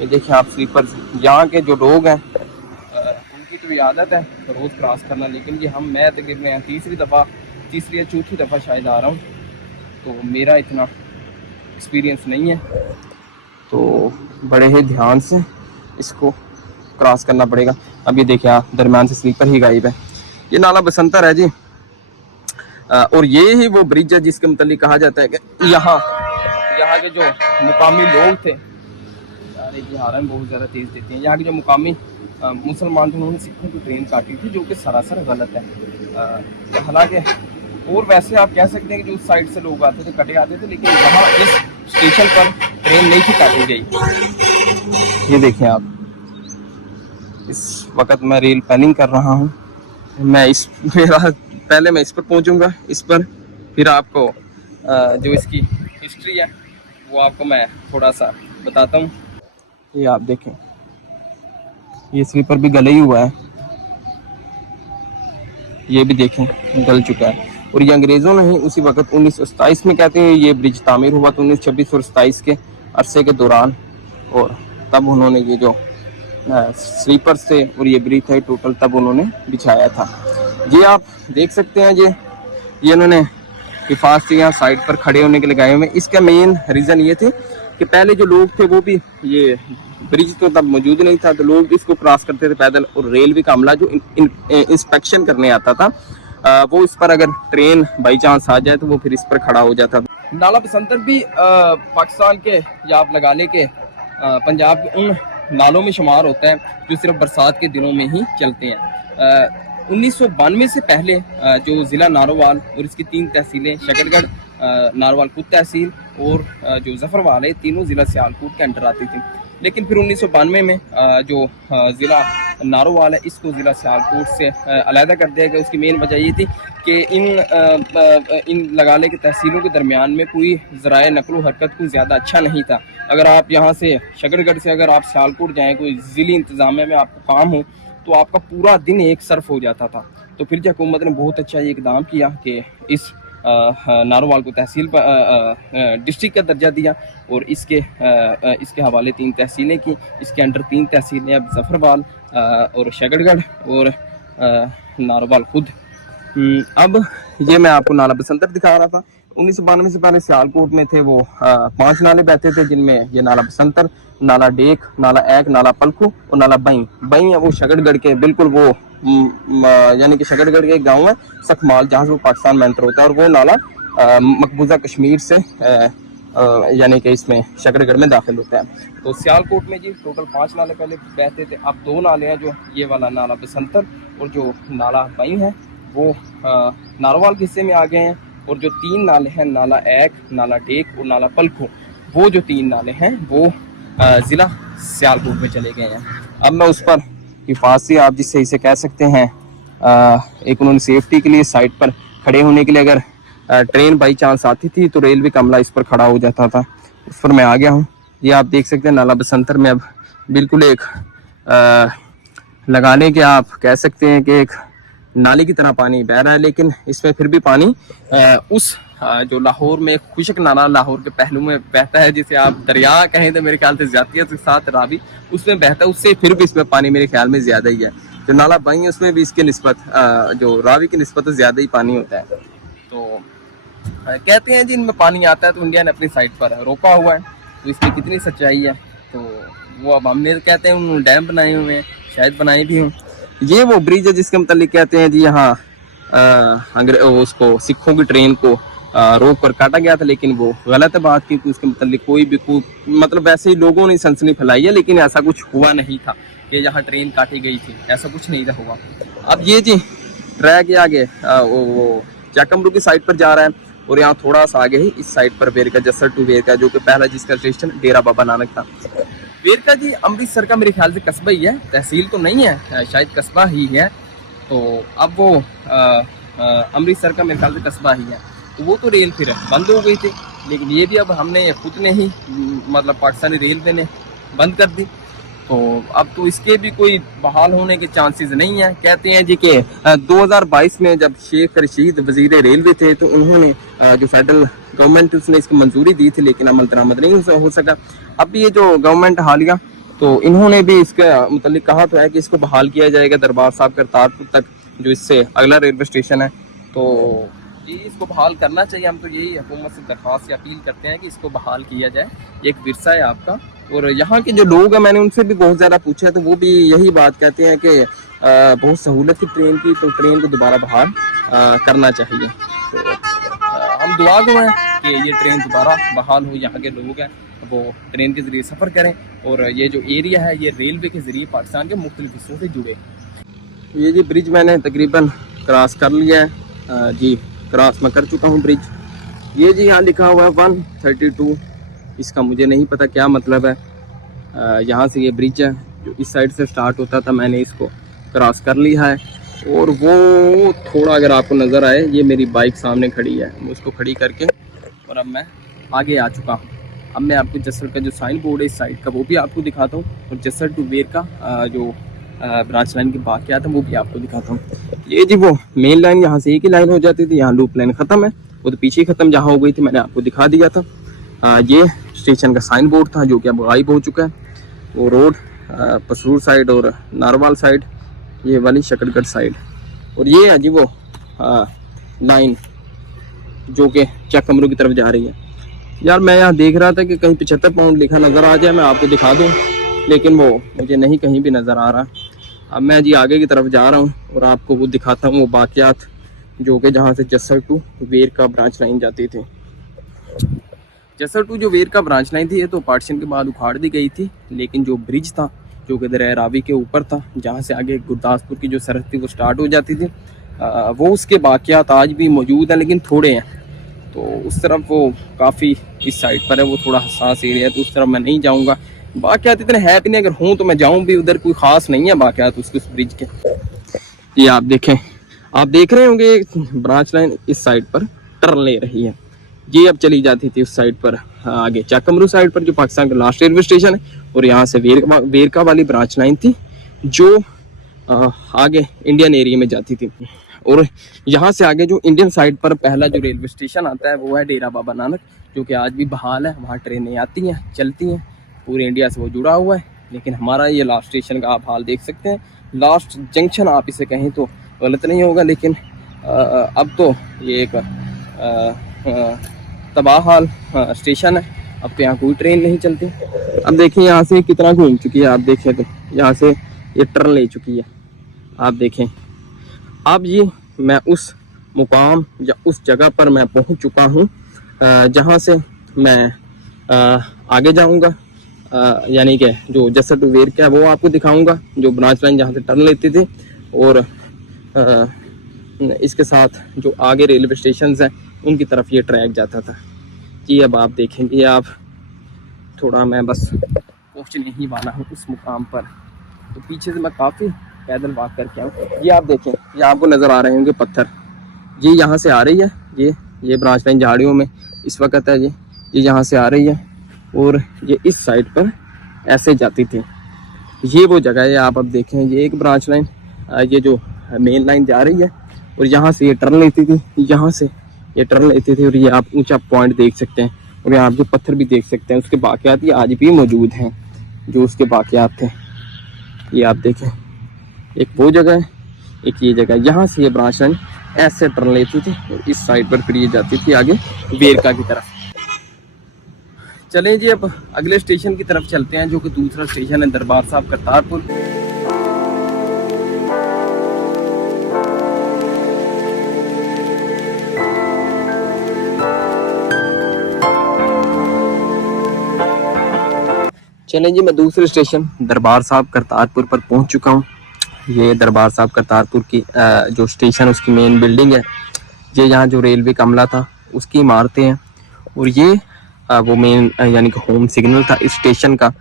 ये देखिए आप स्लीपर्स, यहाँ के जो लोग हैं उनकी तो ये आदत है रोज़ क्रॉस करना, लेकिन ये मैं तकरीबन तीसरी या चौथी दफ़ा शायद आ रहा हूँ, तो मेरा इतना एक्सपीरियंस नहीं है, तो बड़े ही ध्यान से इसको क्रॉस करना पड़ेगा। अब ये देखिए आप, दरम्यान से स्लीपर ही गायब है। ये नाला बसंतर है जी, और ये ही वो ब्रिज है जिसके मुतालिक कहा जाता है कि यहाँ के जो मुकामी लोग थे, ये हारन बहुत ज़्यादा तेज़ देते हैं, यहाँ के जो मुकामी मुसलमान थे उन्होंने सिखों की ट्रेन काटी थी, जो कि सरासर गलत है। हालांकि और वैसे आप कह सकते हैं कि जो उस साइड से लोग आते थे कटे आते थे, लेकिन वहाँ इस स्टेशन पर ट्रेन नहीं थी काटी गई। ये देखें आप, इस वक्त मैं रेल पैलिंग कर रहा हूँ। पहले मैं इस पर पहुँचूँगा, इस पर फिर आपको जो इसकी हिस्ट्री है वो आपको मैं थोड़ा सा बताता हूँ। ये आप देखें, ये स्लीपर भी गला ही हुआ है, ये भी देखें गल चुका है। और ये अंग्रेज़ों ने ही उसी वक्त 1927 में कहते हैं ये ब्रिज तामीर हुआ था, 1926 और 27 के अरसे के दौरान, और तब उन्होंने ये जो स्लीपर्स थे और ये ब्रिज थे टोटल तब उन्होंने बिछाया था। ये आप देख सकते हैं, ये उन्होंने हिफाजती यहाँ साइड पर खड़े होने के लिए लगाए हुए। इसका मेन रीज़न ये थे कि पहले जो लोग थे वो भी, ये ब्रिज तो तब मौजूद नहीं था, तो लोग इसको क्रॉस करते थे पैदल, और रेलवे का अमला जो इंस्पेक्शन करने आता था वो इस पर अगर ट्रेन बाई चांस आ जाए तो वो फिर इस पर खड़ा हो जाता था। नाला बसंतर भी पाकिस्तान के या आप लगा ले के पंजाब के उन नालों में शुमार होता है जो सिर्फ बरसात के दिनों में ही चलते हैं। 1992 से पहले जो ज़िला नारोवाल और इसकी 3 तहसीलें शकरगढ़, नारोवाल खुद तहसील और जो जफरवाल है, तीनों ज़िला सियालकोट के अंडर आती थी। लेकिन फिर 1992 में जो ज़िला नारोवाल है इसको ज़िला सियालकोट से अलहदा कर दिया गया। उसकी मेन वजह ये थी कि इन लगाले के तहसीलों के दरमियान में कोई ज़राए नकलो हरकत कोई ज़्यादा अच्छा नहीं था। अगर आप यहाँ से शकरगढ़ से अगर आप सियालकोट जाएँ, कोई ज़िली इंतज़ामिया में आपको काम हो तो आपका पूरा दिन एक सरफ हो जाता था। तो फिर जो हुकूमत ने बहुत अच्छा ये इकदाम किया कि इस नारोवाल को तहसील डिस्ट्रिक्ट का दर्जा दिया और इसके हवाले 3 तहसीलें की। इसके अंडर 3 तहसीलें अब जफरवाल और शकरगढ़ और नारोवाल खुद। अब ये मैं आपको नाला बसंतर दिखा रहा था। 1992 से पहले सियालकोट में थे वो 5 नाले बहते थे, जिनमें ये नाला बसंतर, नाला डेक, नाला एक, नाला पलखू और नाला बई है वो शकरगढ़ के बिल्कुल वो यानी कि शकरगढ़ के एक गाँव है सखमाल, जहाँ से वो पाकिस्तान में एंटर होता है, और वो नाला मकबूजा कश्मीर से यानी कि इसमें शकरगढ़ में दाखिल होता है। तो सियालकोट में जी टोटल 5 नाले पहले बहते थे, अब 2 नाले हैं, जो ये वाला नाला बसंतर और जो नाला बई है वो नारोवाल के हिस्से में आ गए हैं। और जो 3 नाले हैं, नाला एक, नाला डेक और नाला पलखू, वो जो 3 नाले हैं वो ज़िला सियालकोट में चले गए हैं। अब मैं उस पर हिफाजती, आप जिससे इसे कह सकते हैं, एक उन्होंने सेफ्टी के लिए साइड पर खड़े होने के लिए, अगर ट्रेन बाई चांस आती थी तो रेलवे का अमला इस पर खड़ा हो जाता था, उस पर मैं आ गया हूँ। ये आप देख सकते हैं नाला बसंतर में अब बिल्कुल एक लगाने के आप कह सकते हैं कि एक नाली की तरह पानी बह रहा है, लेकिन इसमें फिर भी पानी उस जो लाहौर में खुशक नाला लाहौर के पहलू में बहता है, जिसे आप दरिया कहें तो मेरे ख्याल से ज्यादतियत के साथ रावी उसमें बहता है, उससे फिर भी इसमें पानी मेरे ख्याल में ज्यादा ही है। जो नाला बई है उसमें भी इसके निस्बत जो रावी की निस्बत ज्यादा ही पानी होता है। तो कहते हैं जी इनमें पानी आता है, तो इंडिया ने अपनी साइड पर रोका हुआ है, तो इसमें कितनी सच्चाई है तो वो अब हमने कहते हैं उन्होंने डैम बनाए हुए हैं, शायद बनाए भी हों। ये वो ब्रिज है जिसके मतलब कहते हैं जी यहाँ उसको सिखों की ट्रेन को रोक कर काटा गया था, लेकिन वो गलत है बात, क्योंकि उसके मतलब कोई भी मतलब वैसे ही लोगों ने सनसनी फैलाई है, लेकिन ऐसा कुछ हुआ नहीं था कि यहाँ ट्रेन काटी गई थी, ऐसा कुछ नहीं था हुआ। अब ये जी ट्रैक आगे वो चकमरू की साइड पर जा रहा है, और यहाँ थोड़ा सा आगे ही इस साइड पर वेरका, जसर टू वेरका, जो कि पहला जिसका स्टेशन डेरा बाबा नानक था। वेरका जी अमृतसर का मेरे ख्याल से कस्बा ही है, तहसील तो नहीं है, शायद कस्बा ही है। तो अब वो अमृतसर का मेरे ख्याल से कस्बा ही है, तो वो तो रेल फिर बंद हो गई थी, लेकिन ये भी अब हमने खुद ने ही मतलब पाकिस्तानी रेलवे ने बंद कर दी। तो अब तो इसके भी कोई बहाल होने के चांसेस नहीं है। कहते हैं जी कि 2022 में जब शेख रशीद वजीर रेलवे थे, तो उन्होंने जो फेडरल गवर्नमेंट उसने इसको मंजूरी दी थी, लेकिन अमल दरामद नहीं हो सका। अब ये जो गवर्नमेंट हालिया, तो इन्होंने भी इसके मतलब कहा तो है कि इसको बहाल किया जाएगा दरबार साहब करतारपुर तक, जो इससे अगला रेलवे स्टेशन है। तो जी इसको बहाल करना चाहिए, हम तो यही हुकूमत से दरख्वास्त या अपील करते हैं कि इसको बहाल किया जाए। ये एक विरसा है आपका, और यहाँ के जो लोग हैं मैंने उनसे भी बहुत ज़्यादा पूछा, तो वो भी यही बात कहते हैं कि बहुत सहूलत थी ट्रेन की, तो ट्रेन को दोबारा बहाल करना चाहिए। तो हम दुआ को हैं कि ये ट्रेन दोबारा बहाल हो, यहाँ के लोग हैं वो ट्रेन के ज़रिए सफ़र करें, और ये जो एरिया है ये रेलवे के ज़रिए पाकिस्तान के मुख्तलिफ हिस्सों से जुड़े। ये जी ब्रिज मैंने तकरीबन क्रॉस कर लिया है जी, क्रॉस मैं कर चुका हूँ ब्रिज। ये जी यहाँ लिखा हुआ है 132, इसका मुझे नहीं पता क्या मतलब है। यहाँ से ये ब्रिज है जो इस साइड से स्टार्ट होता था, मैंने इसको क्रॉस कर लिया है। और वो थोड़ा अगर आपको नज़र आए, ये मेरी बाइक सामने खड़ी है, मैं उसको खड़ी करके और अब मैं आगे आ चुका हूँ। अब मैं आपको जसर का जो साइन बोर्ड है इस साइड का वो भी आपको दिखाता हूँ, और जसर टू वेर का जो ब्रांच लाइन की बाकियात है वो भी आपको दिखाता हूँ। ये जी वो मेन लाइन, यहाँ से एक ही लाइन हो जाती थी, यहाँ लूप लाइन ख़त्म है, वो तो पीछे ख़त्म जहाँ हो गई थी मैंने आपको दिखा दिया था। ये स्टेशन का साइन बोर्ड था जो कि अब गायब हो चुका है। वो रोड पसरूर साइड और नारवाल साइड, ये वाली शकरगढ़ साइड, और ये है जी वो लाइन जो कि चकमरू की तरफ जा रही है। यार मैं यहाँ देख रहा था कि कहीं 75 पाउंड लिखा नज़र आ जाए, मैं आपको दिखा दूँ, लेकिन वो मुझे नहीं कहीं भी नज़र आ रहा। अब मैं जी आगे की तरफ जा रहा हूँ और आपको वो दिखाता हूँ वो बाकियात जो कि जहाँ से जसर टू वेर का ब्रांच लाइन जाती थी। जसर टू जो वेर का ब्रांच लाइन थी ये तो पार्टीशन के बाद उखाड़ दी गई थी, लेकिन जो ब्रिज था जो कि दरिया रावी के ऊपर था, जहाँ से आगे गुरदासपुर की जो सरहद थी वो स्टार्ट हो जाती थी, वो उसके बाकियात आज भी मौजूद हैं, लेकिन थोड़े हैं। तो उस तरफ वो काफ़ी इस साइड पर है, वो थोड़ा हसास एरिया है, तो उस तरफ मैं नहीं जाऊँगा। बाकियात इतने है भी नहीं, अगर हूँ तो मैं जाऊँ भी उधर, कोई ख़ास नहीं है बाकियात उसके उस ब्रिज के। ये आप देखें, आप देख रहे होंगे ब्रांच लाइन इस साइड पर टर्न ले रही है, ये अब चली जाती थी उस साइड पर आगे चकमरू साइड पर जो पाकिस्तान का लास्ट रेलवे स्टेशन है, और यहाँ से वेरका वाली ब्रांच लाइन थी जो आगे इंडियन एरिया में जाती थी। और यहाँ से आगे जो इंडियन साइड पर पहला जो रेलवे स्टेशन आता है वो है डेरा बाबा नानक, जो कि आज भी बहाल है, वहाँ ट्रेनें आती हैं चलती हैं, पूरे इंडिया से वो जुड़ा हुआ है। लेकिन हमारा ये लास्ट स्टेशन का आप हाल देख सकते हैं, लास्ट जंक्शन आप इसे कहें तो गलत नहीं होगा, लेकिन अब तो ये एक तबाह हाल स्टेशन है, अब तो यहाँ कोई ट्रेन नहीं चलती। अब देखिए यहाँ से कितना घूम चुकी है, आप देखें तो यहाँ से ये टर्न ले चुकी है, आप देखें। अब ये मैं उस मुकाम या उस जगह पर मैं पहुँच चुका हूँ जहाँ से मैं आगे जाऊँगा, यानी कि जो जसर टू वेर का वो आपको दिखाऊँगा, जो ब्रांच लाइन जहाँ से टर्न लेती थी, और इसके साथ जो आगे रेलवे स्टेशन हैं उनकी तरफ ये ट्रैक जाता था जी। अब आप देखेंगे, आप थोड़ा मैं बस पहुँचने ही वाला हूँ उस मुकाम पर, तो पीछे से मैं काफ़ी पैदल वॉक करके आऊँ। ये आप देखें, ये आपको नज़र आ रहे होंगे पत्थर, ये यहाँ से आ रही है, ये ब्रांच लाइन झाड़ियों में इस वक्त है, ये यहाँ से आ रही है, और ये इस साइड पर ऐसे जाती थी। ये वो जगह है, आप अब देखें, ये एक ब्रांच लाइन, ये जो मेन लाइन जा रही है, और यहाँ से ये टर्न लेती थी, यहाँ से ये टर्न लेती थी, और ये आप ऊंचा पॉइंट देख सकते हैं, और यहाँ जो पत्थर भी देख सकते हैं, उसके बाकियात ये आज भी मौजूद हैं जो उसके बाकियात थे। ये आप देखें, एक वो जगह है, एक ये जगह, यहाँ से ये ब्रांच लाइन ऐसे टर्न लेती थी, और इस साइड पर फिर ये जाती थी आगे वेरका की तरफ। चलें जी, अब अगले स्टेशन की तरफ चलते हैं, जो कि दूसरा स्टेशन है दरबार साहब करतारपुर। चलें जी, मैं दूसरे स्टेशन दरबार साहब करतारपुर पर पहुंच चुका हूं। ये दरबार साहब करतारपुर की जो स्टेशन उसकी मेन बिल्डिंग है। ये यहाँ जो रेलवे का अमला था उसकी इमारतें हैं और ये वो मेन यानी कि होम सिग्नल था इस स्टेशन का।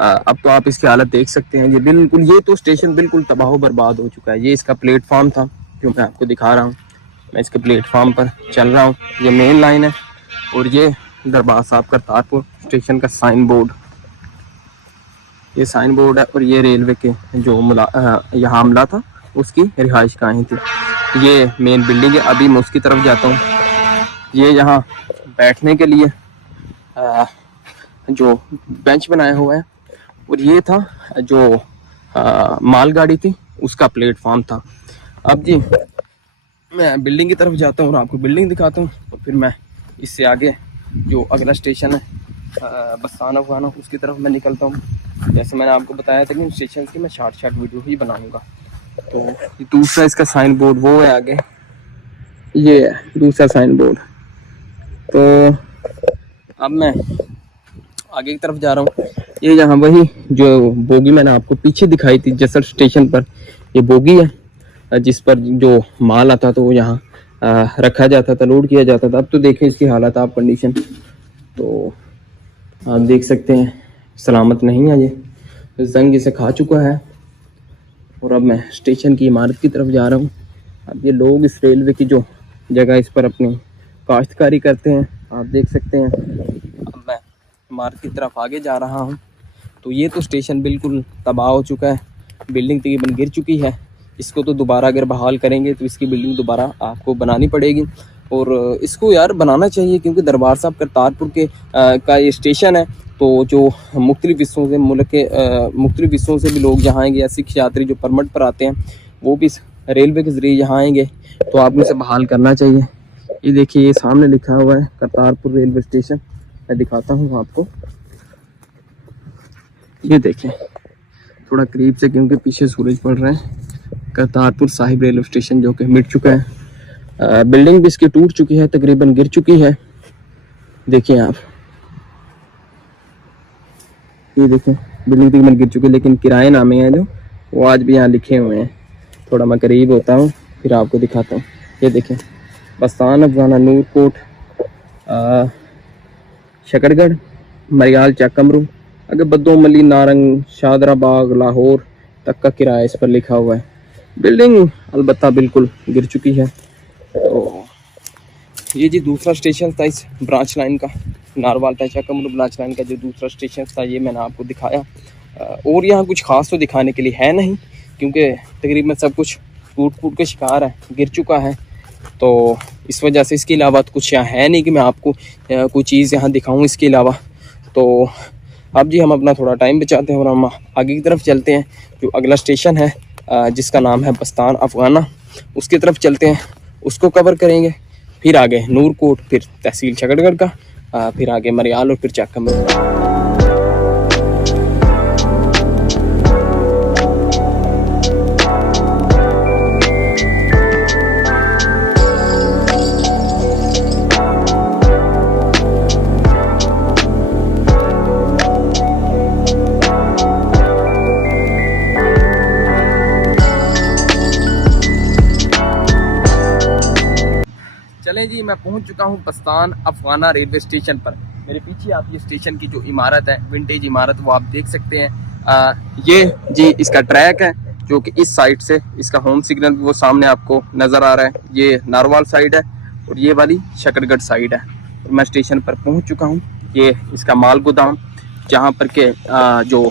अब तो आप इसकी हालत देख सकते हैं। ये तो स्टेशन बिल्कुल तबाह बर्बाद हो चुका है। ये इसका प्लेटफॉर्म था जो मैं आपको दिखा रहा हूँ। मैं इसके प्लेटफॉर्म पर चल रहा हूँ। ये मेन लाइन है और ये दरबार साहब करतारपुर स्टेशन का साइन बोर्ड, ये साइन बोर्ड है। और ये रेलवे के जो यहाँ हमला था उसकी रिहाइश गाहें थी। ये मेन बिल्डिंग है। अभी मैं उसकी तरफ जाता हूँ। ये यहाँ बैठने के लिए जो बेंच बनाया हुआ है और ये था जो मालगाड़ी थी उसका प्लेटफॉर्म था। अब जी मैं बिल्डिंग की तरफ जाता हूँ और आपको बिल्डिंग दिखाता हूँ और फिर मैं इससे आगे जो अगला स्टेशन है बस्तान अफगाना उसकी तरफ मैं निकलता हूँ। जैसे मैंने आपको बताया था कि स्टेशन की मैं शॉर्ट वीडियो ही बनाऊंगा। तो ये दूसरा इसका साइन बोर्ड वो है आगे, ये है दूसरा साइन बोर्ड। तो अब मैं आगे की तरफ जा रहा हूँ। ये यहाँ वही जो बोगी मैंने आपको पीछे दिखाई थी जसर स्टेशन पर, ये बोगी है जिस पर जो माल आता था वो यहाँ रखा जाता था, लोड किया जाता था। अब तो देखें इसकी हालत, आप कंडीशन तो आप देख सकते हैं, सलामत नहीं है। ये जंग इसे खा चुका है। और अब मैं स्टेशन की इमारत की तरफ जा रहा हूँ। अब ये लोग इस रेलवे की जो जगह इस पर अपनी काश्तकारी करते हैं, आप देख सकते हैं। अब मैं इमारत की तरफ आगे जा रहा हूँ। तो ये तो स्टेशन बिल्कुल तबाह हो चुका है। बिल्डिंग तकरीबन गिर चुकी है। इसको तो दोबारा अगर बहाल करेंगे तो इसकी बिल्डिंग दोबारा आपको बनानी पड़ेगी। और इसको यार बनाना चाहिए क्योंकि दरबार साहब करतारपुर के का ये स्टेशन है। तो जो मुख्तलिफ हिस्सों से मुल्क के मुख्तलिफ हिस्सों से भी लोग यहाँ आएंगे या सिख यात्री जो परमिट पर आते हैं वो भी रेलवे के ज़रिए यहाँ आएंगे। तो आपको इसे बहाल करना चाहिए। ये देखिए, ये सामने लिखा हुआ है करतारपुर रेलवे स्टेशन। मैं दिखाता हूँ आपको, ये देखें थोड़ा करीब से क्योंकि पीछे सूरज पड़ रहा है। करतारपुर साहिब रेलवे स्टेशन जो कि मिट चुका है। बिल्डिंग भी इसकी टूट चुकी है, तकरीबन गिर चुकी है। देखिए आप, ये देखें बिल्डिंग तकरीबन गिर चुकी है लेकिन किराए नामे हैं जो वो आज भी यहाँ लिखे हुए हैं। थोड़ा मैं करीब होता हूँ फिर आपको दिखाता हूँ। ये देखें, बस्तान अफगाना, नूरकोट, शकरगढ़, मरियाल, चकमरू, अगर बद्दोमली, नारंग, शादरा बाग, लाहौर तक का किराया इस पर लिखा हुआ है। बिल्डिंग अलबत्ता बिल्कुल गिर चुकी है। तो ये जी दूसरा स्टेशन था इस ब्रांच लाइन का, नारवाल टा चकमरू ब्रांच लाइन का जो दूसरा स्टेशन था, ये मैंने आपको दिखाया। और यहाँ कुछ खास तो दिखाने के लिए है नहीं क्योंकि तकरीबन सब कुछ टूट के शिकार है, गिर चुका है। तो इस वजह से इसके अलावा तो कुछ यहाँ है नहीं कि मैं आपको कोई चीज़ यहाँ दिखाऊँ इसके अलावा। तो अब जी हम अपना थोड़ा टाइम बचाते हैं और हम आगे की तरफ चलते हैं। जो अगला स्टेशन है जिसका नाम है बस्तान अफगाना, उसकी तरफ चलते हैं, उसको कवर करेंगे। फिर आगे नूरकोट, फिर तहसील शकरगढ़ का, फिर आगे मरियाल और फिर चकमरू। चलें जी, मैं पहुंच चुका हूं बस्तान अफगाना रेलवे स्टेशन पर। मेरे पीछे आप ये स्टेशन की जो इमारत है, विंटेज इमारत, वो आप देख सकते हैं। ये जी इसका ट्रैक है जो कि इस साइड से इसका होम सिग्नल वो सामने आपको नज़र आ रहा है। ये नारवाल साइड है और ये वाली शकरगढ़ साइड है। और मैं स्टेशन पर पहुंच चुका हूँ। ये इसका माल गोदाम जहाँ पर के जो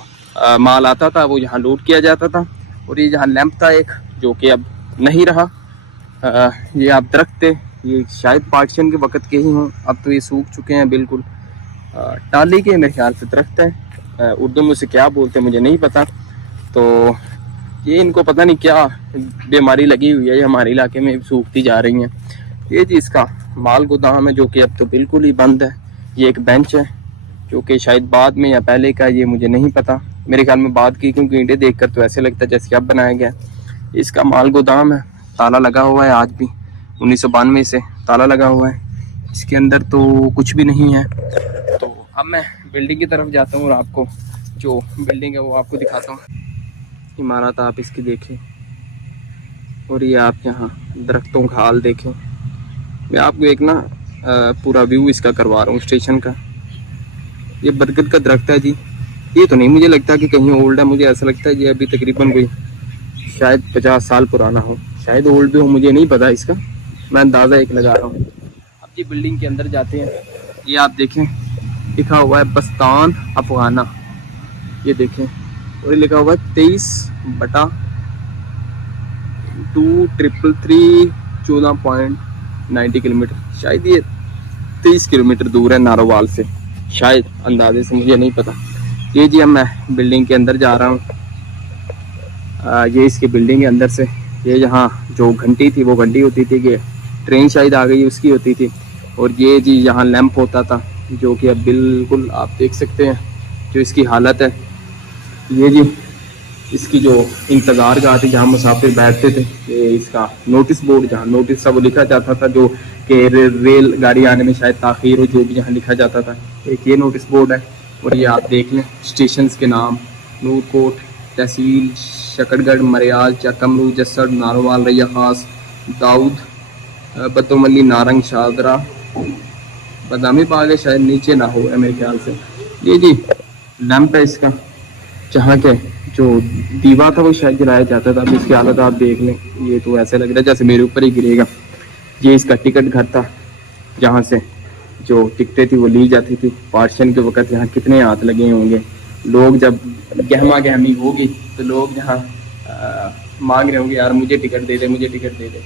माल आता था वो यहाँ लोड किया जाता था। और ये जहाँ लैंप था एक जो कि अब नहीं रहा। ये आप दरख्त थे, ये शायद पार्टीशन के वक्त के ही हों, अब तो ये सूख चुके हैं बिल्कुल। टाली के मेरे ख्याल से दरख्त है, उर्दू में उसे क्या बोलते हैं मुझे नहीं पता। तो ये इनको पता नहीं क्या बीमारी लगी हुई है, ये हमारे इलाके में सूखती जा रही हैं। ये जी इसका माल गोदाम है जो कि अब तो बिल्कुल ही बंद है। ये एक बेंच है जो कि शायद बाद में या पहले का, ये मुझे नहीं पता, मेरे ख्याल में बाद की, क्योंकि ईंटें देखकर तो ऐसे लगता है जैसे अब बनाया गया। इसका माल गोदाम है, ताला लगा हुआ है, आज भी 1992 से ताला लगा हुआ है। इसके अंदर तो कुछ भी नहीं है। तो अब मैं बिल्डिंग की तरफ जाता हूँ और आपको जो बिल्डिंग है वो आपको दिखाता हूँ। इमारत आप इसकी देखें और ये आप यहाँ दरख्तों का हाल देखें। मैं आपको एक ना पूरा व्यू इसका करवा रहा हूँ स्टेशन का। ये बरगद का दरख्त है जी। ये तो नहीं मुझे लगता कि कहीं ओल्ड है, मुझे ऐसा लगता है ये अभी तकरीबन कोई शायद 50 साल पुराना हो, शायद ओल्ड भी हो, मुझे नहीं पता इसका, मैं अंदाज़ा एक लगा रहा हूँ। अब जी बिल्डिंग के अंदर जाते हैं। ये आप देखें लिखा हुआ है बस्तान अफगाना, ये देखें, और ये लिखा हुआ है 23/233 14.90 किलोमीटर। शायद ये 23 किलोमीटर दूर है नारोवाल से, शायद, अंदाजे से, मुझे नहीं पता। ये जी अब मैं बिल्डिंग के अंदर जा रहा हूँ। ये इसके बिल्डिंग के अंदर से, ये यहाँ जो घंटी थी वो घंटी होती थी कि ट्रेन शायद आ गई उसकी होती थी, और ये जी यहाँ लैंप होता था जो कि अब बिल्कुल आप देख सकते हैं जो इसकी हालत है। ये जी इसकी जो इंतज़ार गाह थी जहाँ मुसाफिर बैठते थे, ये इसका नोटिस बोर्ड जहाँ नोटिस सब लिखा जाता था जो कि रेल गाड़ी आने में शायद ताख़ीर हो, जो भी यहाँ लिखा जाता था, एक ये नोटिस बोर्ड है। और ये आप देख लें स्टेशन के नाम, नूरकोट, तहसील शकरगढ़, मरियाल, चकमरू, जसड़, नारोवाल, रैया खास, दाऊद, बतोमली, नारंग, शादरा, बदामी पागे शायद नीचे ना हो मेरे ख्याल से। ये जी लैंप है इसका, जहाँ के जो दीवा था वो शायद जलाया जाता था। अब इसकी हालत आप देख लें, ये तो ऐसे लग रहा है जैसे मेरे ऊपर ही गिरेगा। ये इसका टिकट घर था जहाँ से जो टिकटें थी वो ली जाती थी। पार्टीशन के वक्त यहाँ कितने हाथ लगे होंगे, लोग जब गहमा गहमी होगी तो लोग यहाँ मांग रहे होंगे यार मुझे टिकट दे दे, मुझे टिकट दे दे,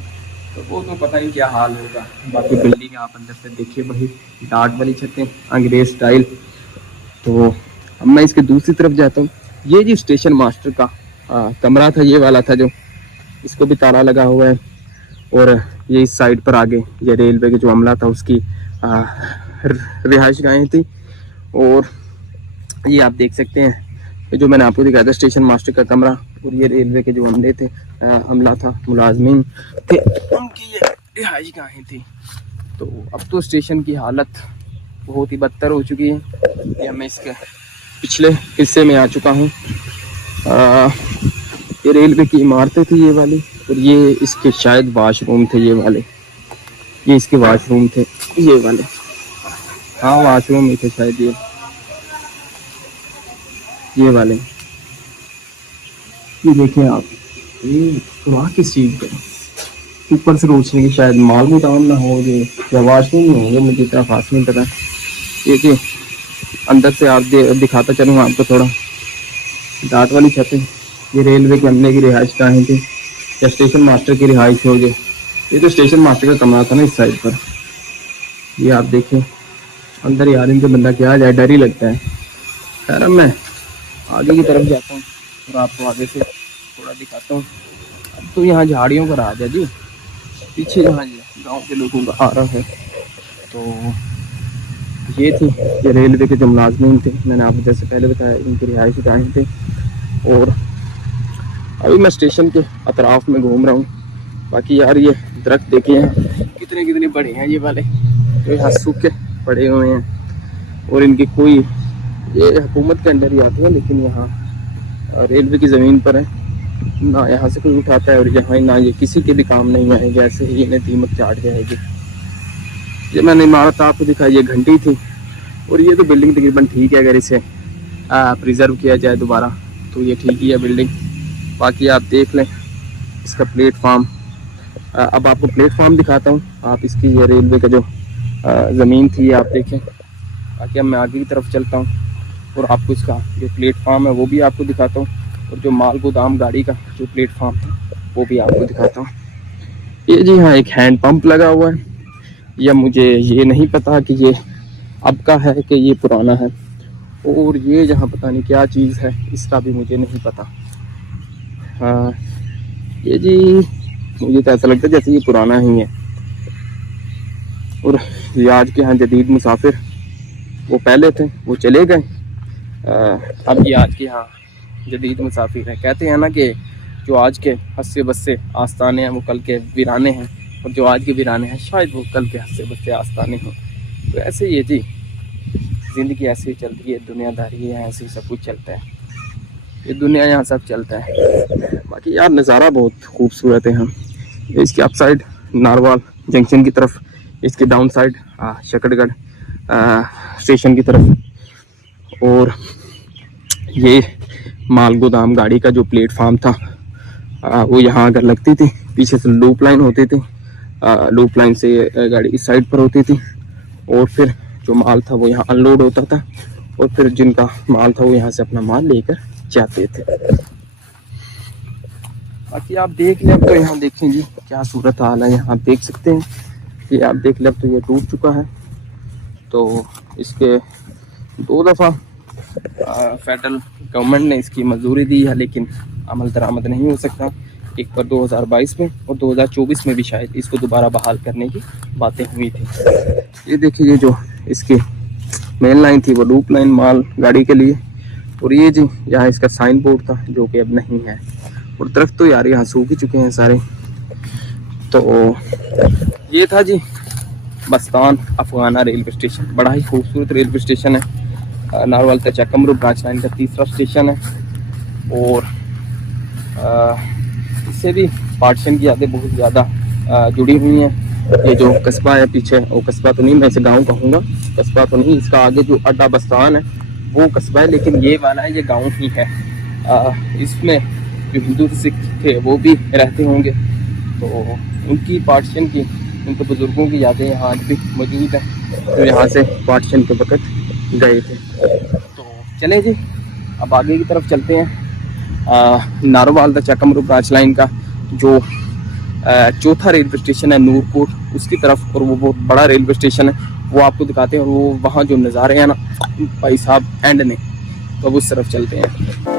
तो वो तो पता नहीं क्या हाल होगा। बाकी बिल्डिंग आप अंदर से देखिए, वही डार्क वाली छतें अंग्रेज स्टाइल। तो अब मैं इसके दूसरी तरफ जाता हूँ। ये जी स्टेशन मास्टर का कमरा था, ये वाला था जो, इसको भी ताला लगा हुआ है। और ये इस साइड पर आगे ये रेलवे के जो अमला था उसकी रिहाइश गाहें थी। और ये आप देख सकते हैं जो मैंने आपको दिखाया था स्टेशन मास्टर का कमरा, और ये रेलवे के जो अमले थे, अमला था, मुलाजमीन थे, उनकी ये रिहाइश गाहें थी। तो अब तो स्टेशन की हालत बहुत ही बदतर हो चुकी है। ये मैं इसके पिछले हिस्से में आ चुका हूँ। ये रेलवे की इमारतें थी ये वाली, और ये इसके शायद वाशरूम थे ये वाले, ये इसके वाशरूम थे ये वाले, हाँ वाशरूम ही थे शायद ये वाले। ये देखें आप, ये वहाँ किस चीज़ का, ऊपर से रोशनी की शायद माल गोदाम ना हो ये, या वाशरूम में होंगे, मुझे इतना खास नहीं पता। ये जी अंदर से आप दिखाता चलूँ आपको थोड़ा, डाट वाली छतें, ये रेलवे के अमले की रिहाइश गाहें थी या स्टेशन मास्टर की रिहाइश हो गई। ये तो स्टेशन मास्टर का कमरा था ना इस साइड पर। ये आप देखें अंदर यार इनके बंदा क्या जाए, डर ही लगता है। खैर अब मैं आगे की तरफ जाता हूँ और आपको आगे से थोड़ा दिखाता हूँ। अब तो यहाँ झाड़ियों का राज है जी, पीछे जहाँ गाँव के लोगों का आ रहा है। तो ये थी ये रेलवे के जो मुलाजमीन थे, मैंने आपको जैसे पहले बताया इनकी रिहाइश गाहें थे। और अभी मैं स्टेशन के अतराफ में घूम रहा हूँ। बाकी यार ये दरख्त देखिए कितने कितने बड़े हैं ये वाले, तो यहाँ सूखे पड़े हुए हैं, और इनकी कोई, ये हुकूमत के अंडर ही आती है, लेकिन यहाँ रेलवे की ज़मीन पर है ना, यहाँ से कोई उठाता है, और यहाँ ना ये किसी के भी काम नहीं आएगी, ऐसे ही इन्हें दीमक चाट जाएगी। ये मैंने इमारत आपको दिखाई, ये घंटी थी, और ये तो बिल्डिंग तकरीबन ठीक है, अगर इसे प्रिजर्व किया जाए दोबारा तो ये ठीक ही है बिल्डिंग। बाकी आप देख लें इसका प्लेटफार्म। अब आपको प्लेटफार्म दिखाता हूँ, आप इसकी ये रेलवे का जो ज़मीन थी आप देखें। बाकी अब मैं आगे की तरफ चलता हूँ और आपको इसका जो प्लेटफार्म है वो भी आपको दिखाता हूँ, और जो माल गोदाम गाड़ी का जो प्लेटफार्म था वो भी आपको दिखाता हूँ। ये जी हाँ एक हैंड पंप लगा हुआ है, या मुझे ये नहीं पता कि ये अब का है कि ये पुराना है, और ये जहाँ पता नहीं क्या चीज़ है इसका भी मुझे नहीं पता। हाँ ये जी मुझे तो ऐसा लगता है जैसे ये पुराना ही है। और ये आज के यहाँ जदीद मुसाफिर, वो पहले थे वो चले गए, अब ये आज के यहाँ जदीद मुसाफिर हैं। कहते हैं ना कि जो आज के हस्से बस्से आस्ताने हैं वो कल के वीराने हैं, और जो आज के वीराने हैं शायद वो कल के हस्से बस्से आस्ताने हों। तो ऐसे ये जी ज़िंदगी ऐसे ही चलती है, दुनियादारी है, ऐसे ही सब कुछ चलता है, ये दुनिया यहाँ सब चलता है। बाकी यार नज़ारा बहुत खूबसूरत है। हम इसके अप साइड नारवाल जंक्शन की तरफ, इसके डाउन साइड शकरगढ़ स्टेशन की तरफ, और ये माल गोदाम गाड़ी का जो प्लेटफार्म था वो यहाँ अगर लगती थी, पीछे से लूप लाइन होती थी, लूप लाइन से गाड़ी इस साइड पर होती थी, और फिर जो माल था वो यहाँ अनलोड होता था, और फिर जिनका माल था वो यहाँ से अपना माल लेकर जाते थे। बाकी आप देख लें, अब तो यहाँ देखें जी क्या सूरत हाल है, यहाँ आप देख सकते हैं, ये आप देख लें अब तो ये टूट चुका है। तो इसके 2 दफ़ा फेडरल गवर्नमेंट ने इसकी मंजूरी दी है, लेकिन अमल दरामद नहीं हो सकता। एक पर 2022 में और 2024 में भी शायद इसको दोबारा बहाल करने की बातें हुई थी। ये देखिए, ये जो इसकी मेन लाइन थी वो लूप लाइन माल गाड़ी के लिए, और ये जी यहाँ इसका साइन बोर्ड था जो कि अब नहीं है, और दरख्त तो यार यहाँ सूख ही चुके हैं सारे। तो ये था जी बस्तान अफगाना रेलवे स्टेशन, बड़ा ही खूबसूरत रेलवे स्टेशन है, नारवाल तचा कमरू ब्रांच लाइन का 3रा स्टेशन है, और इससे भी पार्टीशन की यादें बहुत ज़्यादा जुड़ी हुई हैं। ये जो कस्बा है पीछे, वो कस्बा तो नहीं, मैं इसे गाँव कहूँगा, कस्बा तो नहीं, इसका आगे जो अड्डा बस्तान है वो कस्बा है, लेकिन ये वाला है ये गाँव ही है। इसमें जो हिंदू सिख थे वो भी रहते होंगे, तो उनकी पार्टीशन की, उनके बुज़ुर्गों की यादें यहाँ आज भी मौजूद हैं, जो यहाँ से पार्टीशन के वक्त गए थे। तो चलें जी अब आगे की तरफ चलते हैं। नारोवाल तचा कमरू ब्रांच लाइन का जो 4था रेलवे स्टेशन है नूरकोट, उसकी तरफ, और वो बहुत बड़ा रेलवे स्टेशन है, वो आपको दिखाते हैं, और वो वहाँ जो नज़ारे हैं ना भाई साहब एंड नहीं, तो अब उस तरफ चलते हैं।